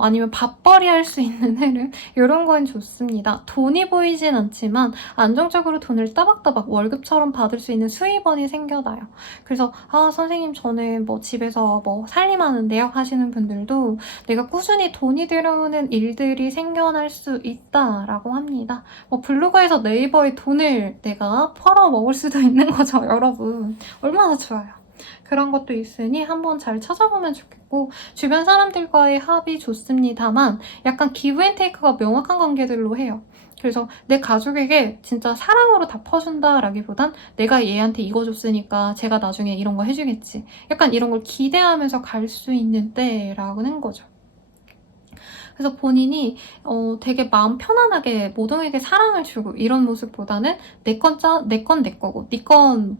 아니면 밥벌이 할 수 있는 흐름, 이런 건 좋습니다. 돈이 보이진 않지만 안정적으로 돈을 따박따박 월급처럼 받을 수 있는 수입원이 생겨나요. 그래서 선생님 저는 뭐 집에서 뭐 살림하는데요 하시는 분들도 내가 꾸준히 돈이 들어오는 일들이 생겨날 수 있다라고 합니다. 뭐 블로그에서 네이버에 돈을 내가 벌어 먹을 수도 있는 거죠, 여러분. 얼마나 좋아요. 그런 것도 있으니 한번 잘 찾아보면 좋겠고, 주변 사람들과의 합이 좋습니다만 약간 기브 앤 테이크가 명확한 관계들로 해요. 그래서 내 가족에게 진짜 사랑으로 다 퍼준다라기보단 내가 얘한테 이거 줬으니까 제가 나중에 이런 거 해주겠지, 약간 이런 걸 기대하면서 갈 수 있는 때라는 거죠. 그래서 본인이 되게 마음 편안하게 모동에게 사랑을 주고 이런 모습보다는 내 건 내 거고 네 건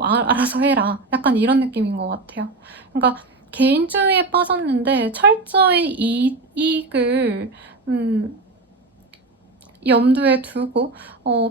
알아서 해라, 약간 이런 느낌인 것 같아요. 그러니까 개인주의에 빠졌는데 철저히 이익을 염두에 두고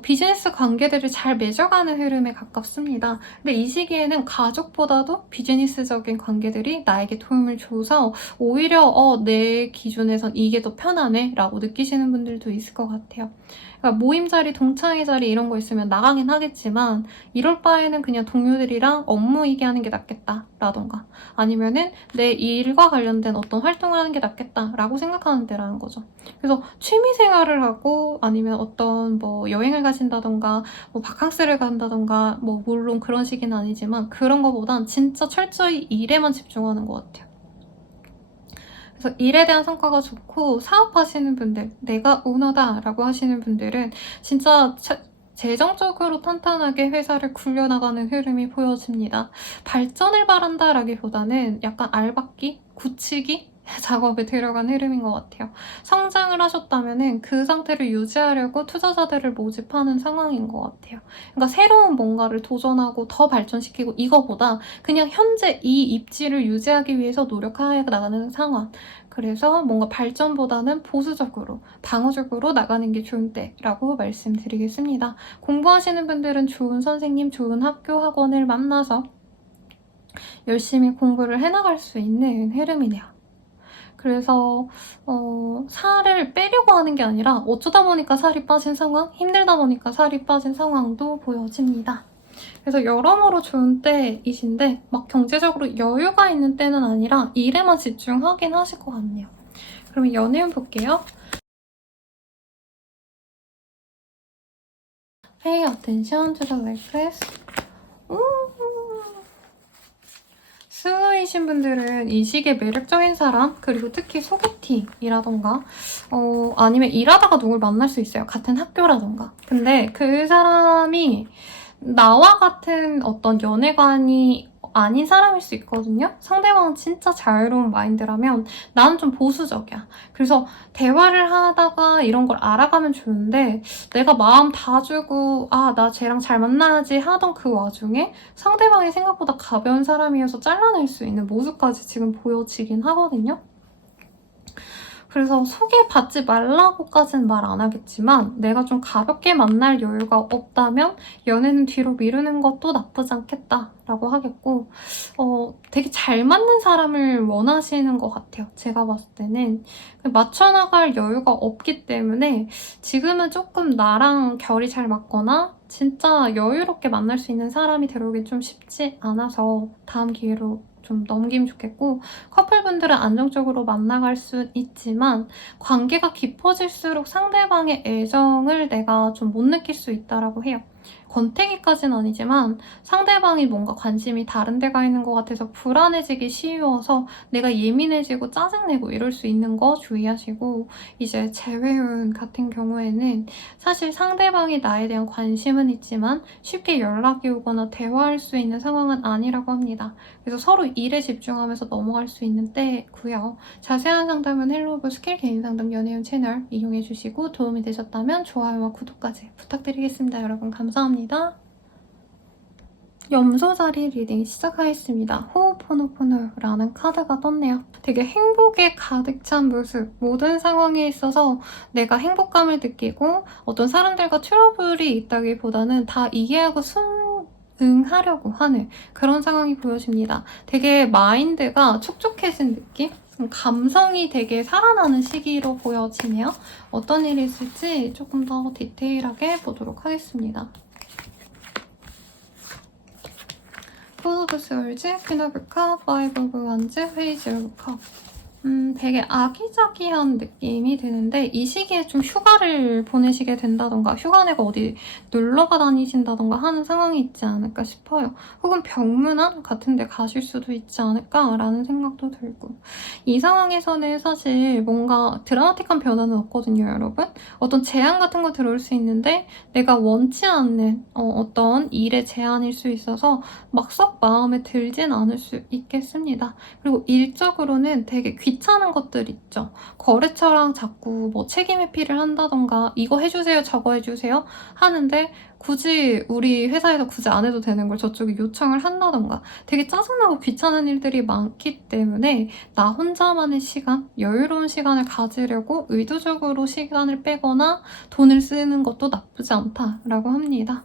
비즈니스 관계들을 잘 맺어가는 흐름에 가깝습니다. 근데 이 시기에는 가족보다도 비즈니스적인 관계들이 나에게 도움을 줘서 오히려 내 기준에선 이게 더 편하네 라고 느끼시는 분들도 있을 것 같아요. 그러니까 모임 자리, 동창회 자리 이런 거 있으면 나가긴 하겠지만 이럴 바에는 그냥 동료들이랑 업무 얘기하는 게 낫겠다 라던가, 아니면은 내 일과 관련된 어떤 활동을 하는 게 낫겠다 라고 생각하는 데라는 거죠. 그래서 취미 생활을 하고 아니면 어떤 뭐 여행을 가신다던가 뭐 바캉스를 간다던가, 뭐 물론 그런 시기는 아니지만 그런 거보단 진짜 철저히 일에만 집중하는 것 같아요. 그래서 일에 대한 성과가 좋고, 사업하시는 분들, 내가 오너다 라고 하시는 분들은 진짜 재정적으로 탄탄하게 회사를 굴려나가는 흐름이 보여집니다. 발전을 바란다 라기보다는 약간 알박기, 굳히기 작업에 들어간 흐름인 것 같아요. 성장을 하셨다면 그 상태를 유지하려고 투자자들을 모집하는 상황인 것 같아요. 그러니까 새로운 뭔가를 도전하고 더 발전시키고, 이거보다 그냥 현재 이 입지를 유지하기 위해서 노력해 나가는 상황. 그래서 뭔가 발전보다는 보수적으로, 방어적으로 나가는 게 좋은 때라고 말씀드리겠습니다. 공부하시는 분들은 좋은 선생님, 좋은 학교, 학원을 만나서 열심히 공부를 해나갈 수 있는 흐름이네요. 그래서 살을 빼려고 하는 게 아니라 어쩌다 보니까 살이 빠진 상황, 힘들다 보니까 살이 빠진 상황도 보여집니다. 그래서 여러모로 좋은 때이신데 막 경제적으로 여유가 있는 때는 아니라 일에만 집중하긴 하실 것 같네요. 그러면 연애운 볼게요. Pay attention to the necklace. 수이신 분들은 이 시기에 매력적인 사람, 그리고 특히 소개팅이라던가 아니면 일하다가 누굴 만날 수 있어요. 같은 학교라던가. 근데 그 사람이 나와 같은 어떤 연애관이 아닌 사람일 수 있거든요. 상대방은 진짜 자유로운 마인드라면 나는 좀 보수적이야. 그래서 대화를 하다가 이런 걸 알아가면 좋은데 내가 마음 다 주고 나 쟤랑 잘 만나야지 하던 그 와중에 상대방이 생각보다 가벼운 사람이어서 잘라낼 수 있는 모습까지 지금 보여지긴 하거든요. 그래서 소개받지 말라고까지는 말 안 하겠지만 내가 좀 가볍게 만날 여유가 없다면 연애는 뒤로 미루는 것도 나쁘지 않겠다라고 하겠고 되게 잘 맞는 사람을 원하시는 것 같아요. 제가 봤을 때는 맞춰나갈 여유가 없기 때문에 지금은 조금 나랑 결이 잘 맞거나 진짜 여유롭게 만날 수 있는 사람이 들어오긴 좀 쉽지 않아서 다음 기회로 좀 넘기면 좋겠고, 커플분들은 안정적으로 만나갈 수 있지만 관계가 깊어질수록 상대방의 애정을 내가 좀 못 느낄 수 있다라고 해요. 권태기까지는 아니지만 상대방이 뭔가 관심이 다른 데가 있는 것 같아서 불안해지기 쉬워서 내가 예민해지고 짜증내고 이럴 수 있는 거 주의하시고, 이제 재회운 같은 경우에는 사실 상대방이 나에 대한 관심은 있지만 쉽게 연락이 오거나 대화할 수 있는 상황은 아니라고 합니다. 그래서 서로 일에 집중하면서 넘어갈 수 있는 때고요. 자세한 상담은 헬로우브 스킬 개인 상담 연애운 채널 이용해주시고 도움이 되셨다면 좋아요와 구독까지 부탁드리겠습니다. 여러분 감사합니다. 염소자리 리딩 시작하겠습니다. 호호포노포노라는 카드가 떴네요. 되게 행복에 가득 찬 모습, 모든 상황에 있어서 내가 행복감을 느끼고 어떤 사람들과 트러블이 있다기보다는 다 이해하고 응하려고 하는 그런 상황이 보여집니다. 되게 마인드가 촉촉해진 느낌? 감성이 되게 살아나는 시기로 보여지네요. 어떤 일이 있을지 조금 더 디테일하게 보도록 하겠습니다. 푸드 오브 스월즈, 퀸 오브 컵, 파이브 오브 원즈, 페이지 오브 컵. 되게 아기자기한 느낌이 드는데 이 시기에 좀 휴가를 보내시게 된다던가 휴가 내가 어디 놀러가 다니신다던가 하는 상황이 있지 않을까 싶어요. 혹은 병문안 같은 데 가실 수도 있지 않을까라는 생각도 들고, 이 상황에서는 사실 뭔가 드라마틱한 변화는 없거든요, 여러분. 어떤 제안 같은 거 들어올 수 있는데 내가 원치 않는 어떤 일의 제안일 수 있어서 막 썩 마음에 들진 않을 수 있겠습니다. 그리고 일적으로는 되게 귀찮은 것들 있죠. 거래처랑 자꾸 뭐 책임 회피를 한다던가 이거 해주세요 저거 해주세요 하는데 굳이 우리 회사에서 굳이 안 해도 되는 걸 저쪽이 요청을 한다던가 되게 짜증나고 귀찮은 일들이 많기 때문에 나 혼자만의 시간, 여유로운 시간을 가지려고 의도적으로 시간을 빼거나 돈을 쓰는 것도 나쁘지 않다라고 합니다.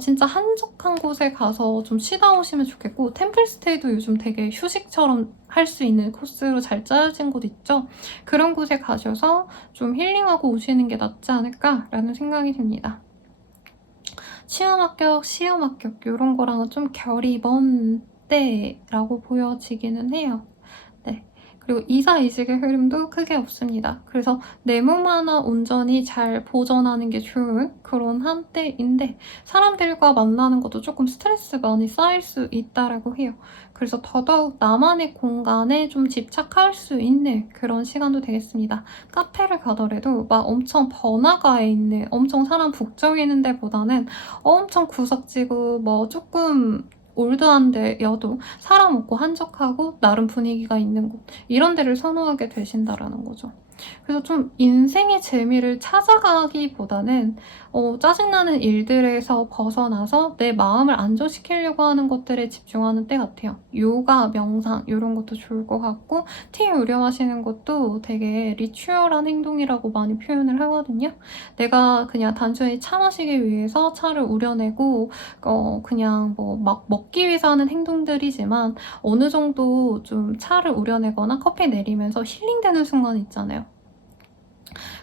진짜 한적한 곳에 가서 좀 쉬다 오시면 좋겠고, 템플스테이도 요즘 되게 휴식처럼 할 수 있는 코스로 잘 짜여진 곳 있죠? 그런 곳에 가셔서 좀 힐링하고 오시는 게 낫지 않을까라는 생각이 듭니다. 시험 합격 이런 거랑은 좀 결이 먼 때라고 보여지기는 해요. 네. 그리고 이사이직의 흐름도 크게 없습니다. 그래서 내 몸 하나 온전히 잘 보존하는 게 좋은 그런 한때인데 사람들과 만나는 것도 조금 스트레스 많이 쌓일 수 있다라고 해요. 그래서 더더욱 나만의 공간에 좀 집착할 수 있는 그런 시간도 되겠습니다. 카페를 가더라도 막 엄청 번화가에 있는 엄청 사람 북적이는 데보다는 엄청 구석지고 뭐 조금 올드한 데여도 사람 없고 한적하고 나름 분위기가 있는 곳, 이런 데를 선호하게 되신다라는 거죠. 그래서 좀 인생의 재미를 찾아가기보다는 짜증나는 일들에서 벗어나서 내 마음을 안정시키려고 하는 것들에 집중하는 때 같아요. 요가, 명상 이런 것도 좋을 것 같고, 티 우려 마시는 것도 되게 리추얼한 행동이라고 많이 표현을 하거든요. 내가 그냥 단순히 차 마시기 위해서 차를 우려내고 그냥 뭐 막 먹기 위해서 하는 행동들이지만 어느 정도 좀 차를 우려내거나 커피 내리면서 힐링되는 순간 있잖아요.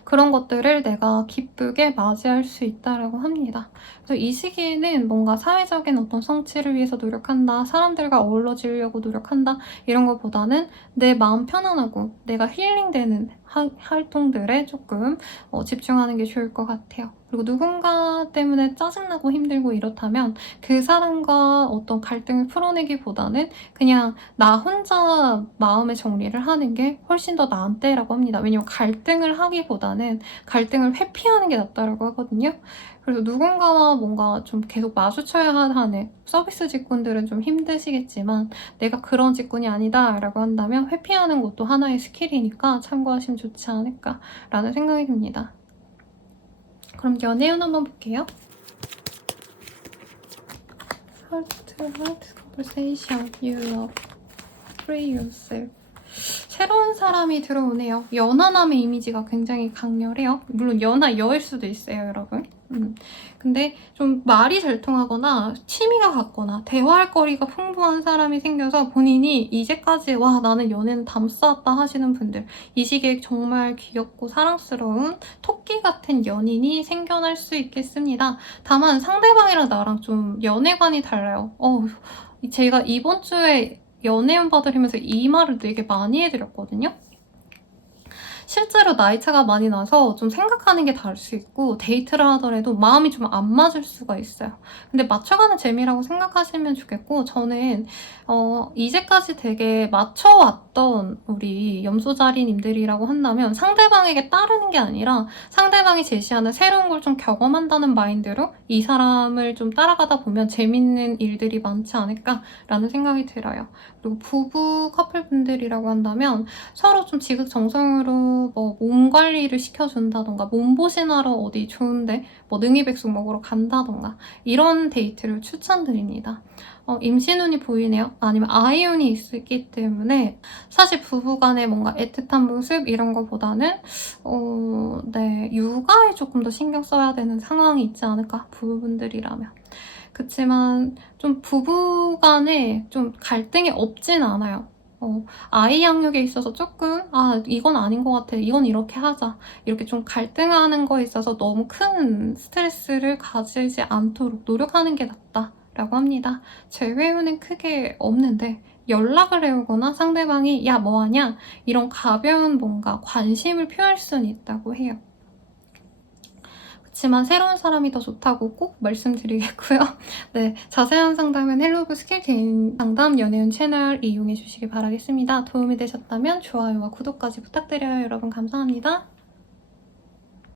그런 것들을 내가 기쁘게 맞이할 수 있다라고 합니다. 그래서 이 시기에는 뭔가 사회적인 어떤 성취를 위해서 노력한다, 사람들과 어우러지려고 노력한다 이런 것보다는 내 마음 편안하고 내가 힐링되는 활동들에 조금 집중하는 게 좋을 것 같아요. 그리고 누군가 때문에 짜증나고 힘들고 이렇다면 그 사람과 어떤 갈등을 풀어내기보다는 그냥 나 혼자 마음의 정리를 하는 게 훨씬 더 나은때라고 합니다. 왜냐면 갈등을 하기보다는 갈등을 회피하는 게 낫다라고 하거든요. 그래서 누군가와 뭔가 좀 계속 마주쳐야 하는 서비스 직군들은 좀 힘드시겠지만 내가 그런 직군이 아니다라고 한다면 회피하는 것도 하나의 스킬이니까 참고하시면 좋지 않을까라는 생각이 듭니다. 그럼 연애운 한번 볼게요. Heart to heart conversation, you love, free yourself. 새로운 사람이 들어오네요. 연하남의 이미지가 굉장히 강렬해요. 물론 연하여일 수도 있어요, 여러분. 근데 좀 말이 잘 통하거나 취미가 같거나 대화할 거리가 풍부한 사람이 생겨서 본인이 이제까지 와 나는 연애는 담쌓았다 하시는 분들, 이 시기에 정말 귀엽고 사랑스러운 토끼 같은 연인이 생겨날 수 있겠습니다. 다만 상대방이랑 나랑 좀 연애관이 달라요. 제가 이번 주에 연애운 봐드리면서 이 말을 되게 많이 해드렸거든요. 실제로 나이 차가 많이 나서 좀 생각하는 게 다를 수 있고 데이트를 하더라도 마음이 좀 안 맞을 수가 있어요. 근데 맞춰가는 재미라고 생각하시면 좋겠고, 저는 이제까지 되게 맞춰왔던 우리 염소자리님들이라고 한다면 상대방에게 따르는 게 아니라 상대방이 제시하는 새로운 걸 좀 경험한다는 마인드로 이 사람을 좀 따라가다 보면 재밌는 일들이 많지 않을까라는 생각이 들어요. 그리고 부부 커플분들이라고 한다면 서로 좀 지극정성으로 뭐 몸 관리를 시켜준다던가 몸보신하러 어디 좋은데 뭐 능이백숙 먹으러 간다던가 이런 데이트를 추천드립니다. 임신운이 보이네요. 아니면 아이운이 있기 때문에 사실 부부간에 뭔가 애틋한 모습 이런 거보다는 네, 육아에 조금 더 신경 써야 되는 상황이 있지 않을까, 부부분들이라면. 그치만 좀 부부간에 좀 갈등이 없진 않아요. 아이 양육에 있어서 조금 이건 아닌 것 같아, 이건 이렇게 하자, 이렇게 좀 갈등하는 거에 있어서 너무 큰 스트레스를 가지지 않도록 노력하는 게 낫다라고 합니다. 재회운은 크게 없는데 연락을 해오거나 상대방이 야 뭐하냐 이런 가벼운 뭔가 관심을 표할 수는 있다고 해요. 그렇지만 새로운 사람이 더 좋다고 꼭 말씀드리겠고요. 네, 자세한 상담은 헬로브 스킬 개인 상담 연애운 채널 이용해 주시기 바라겠습니다. 도움이 되셨다면 좋아요와 구독까지 부탁드려요. 여러분 감사합니다.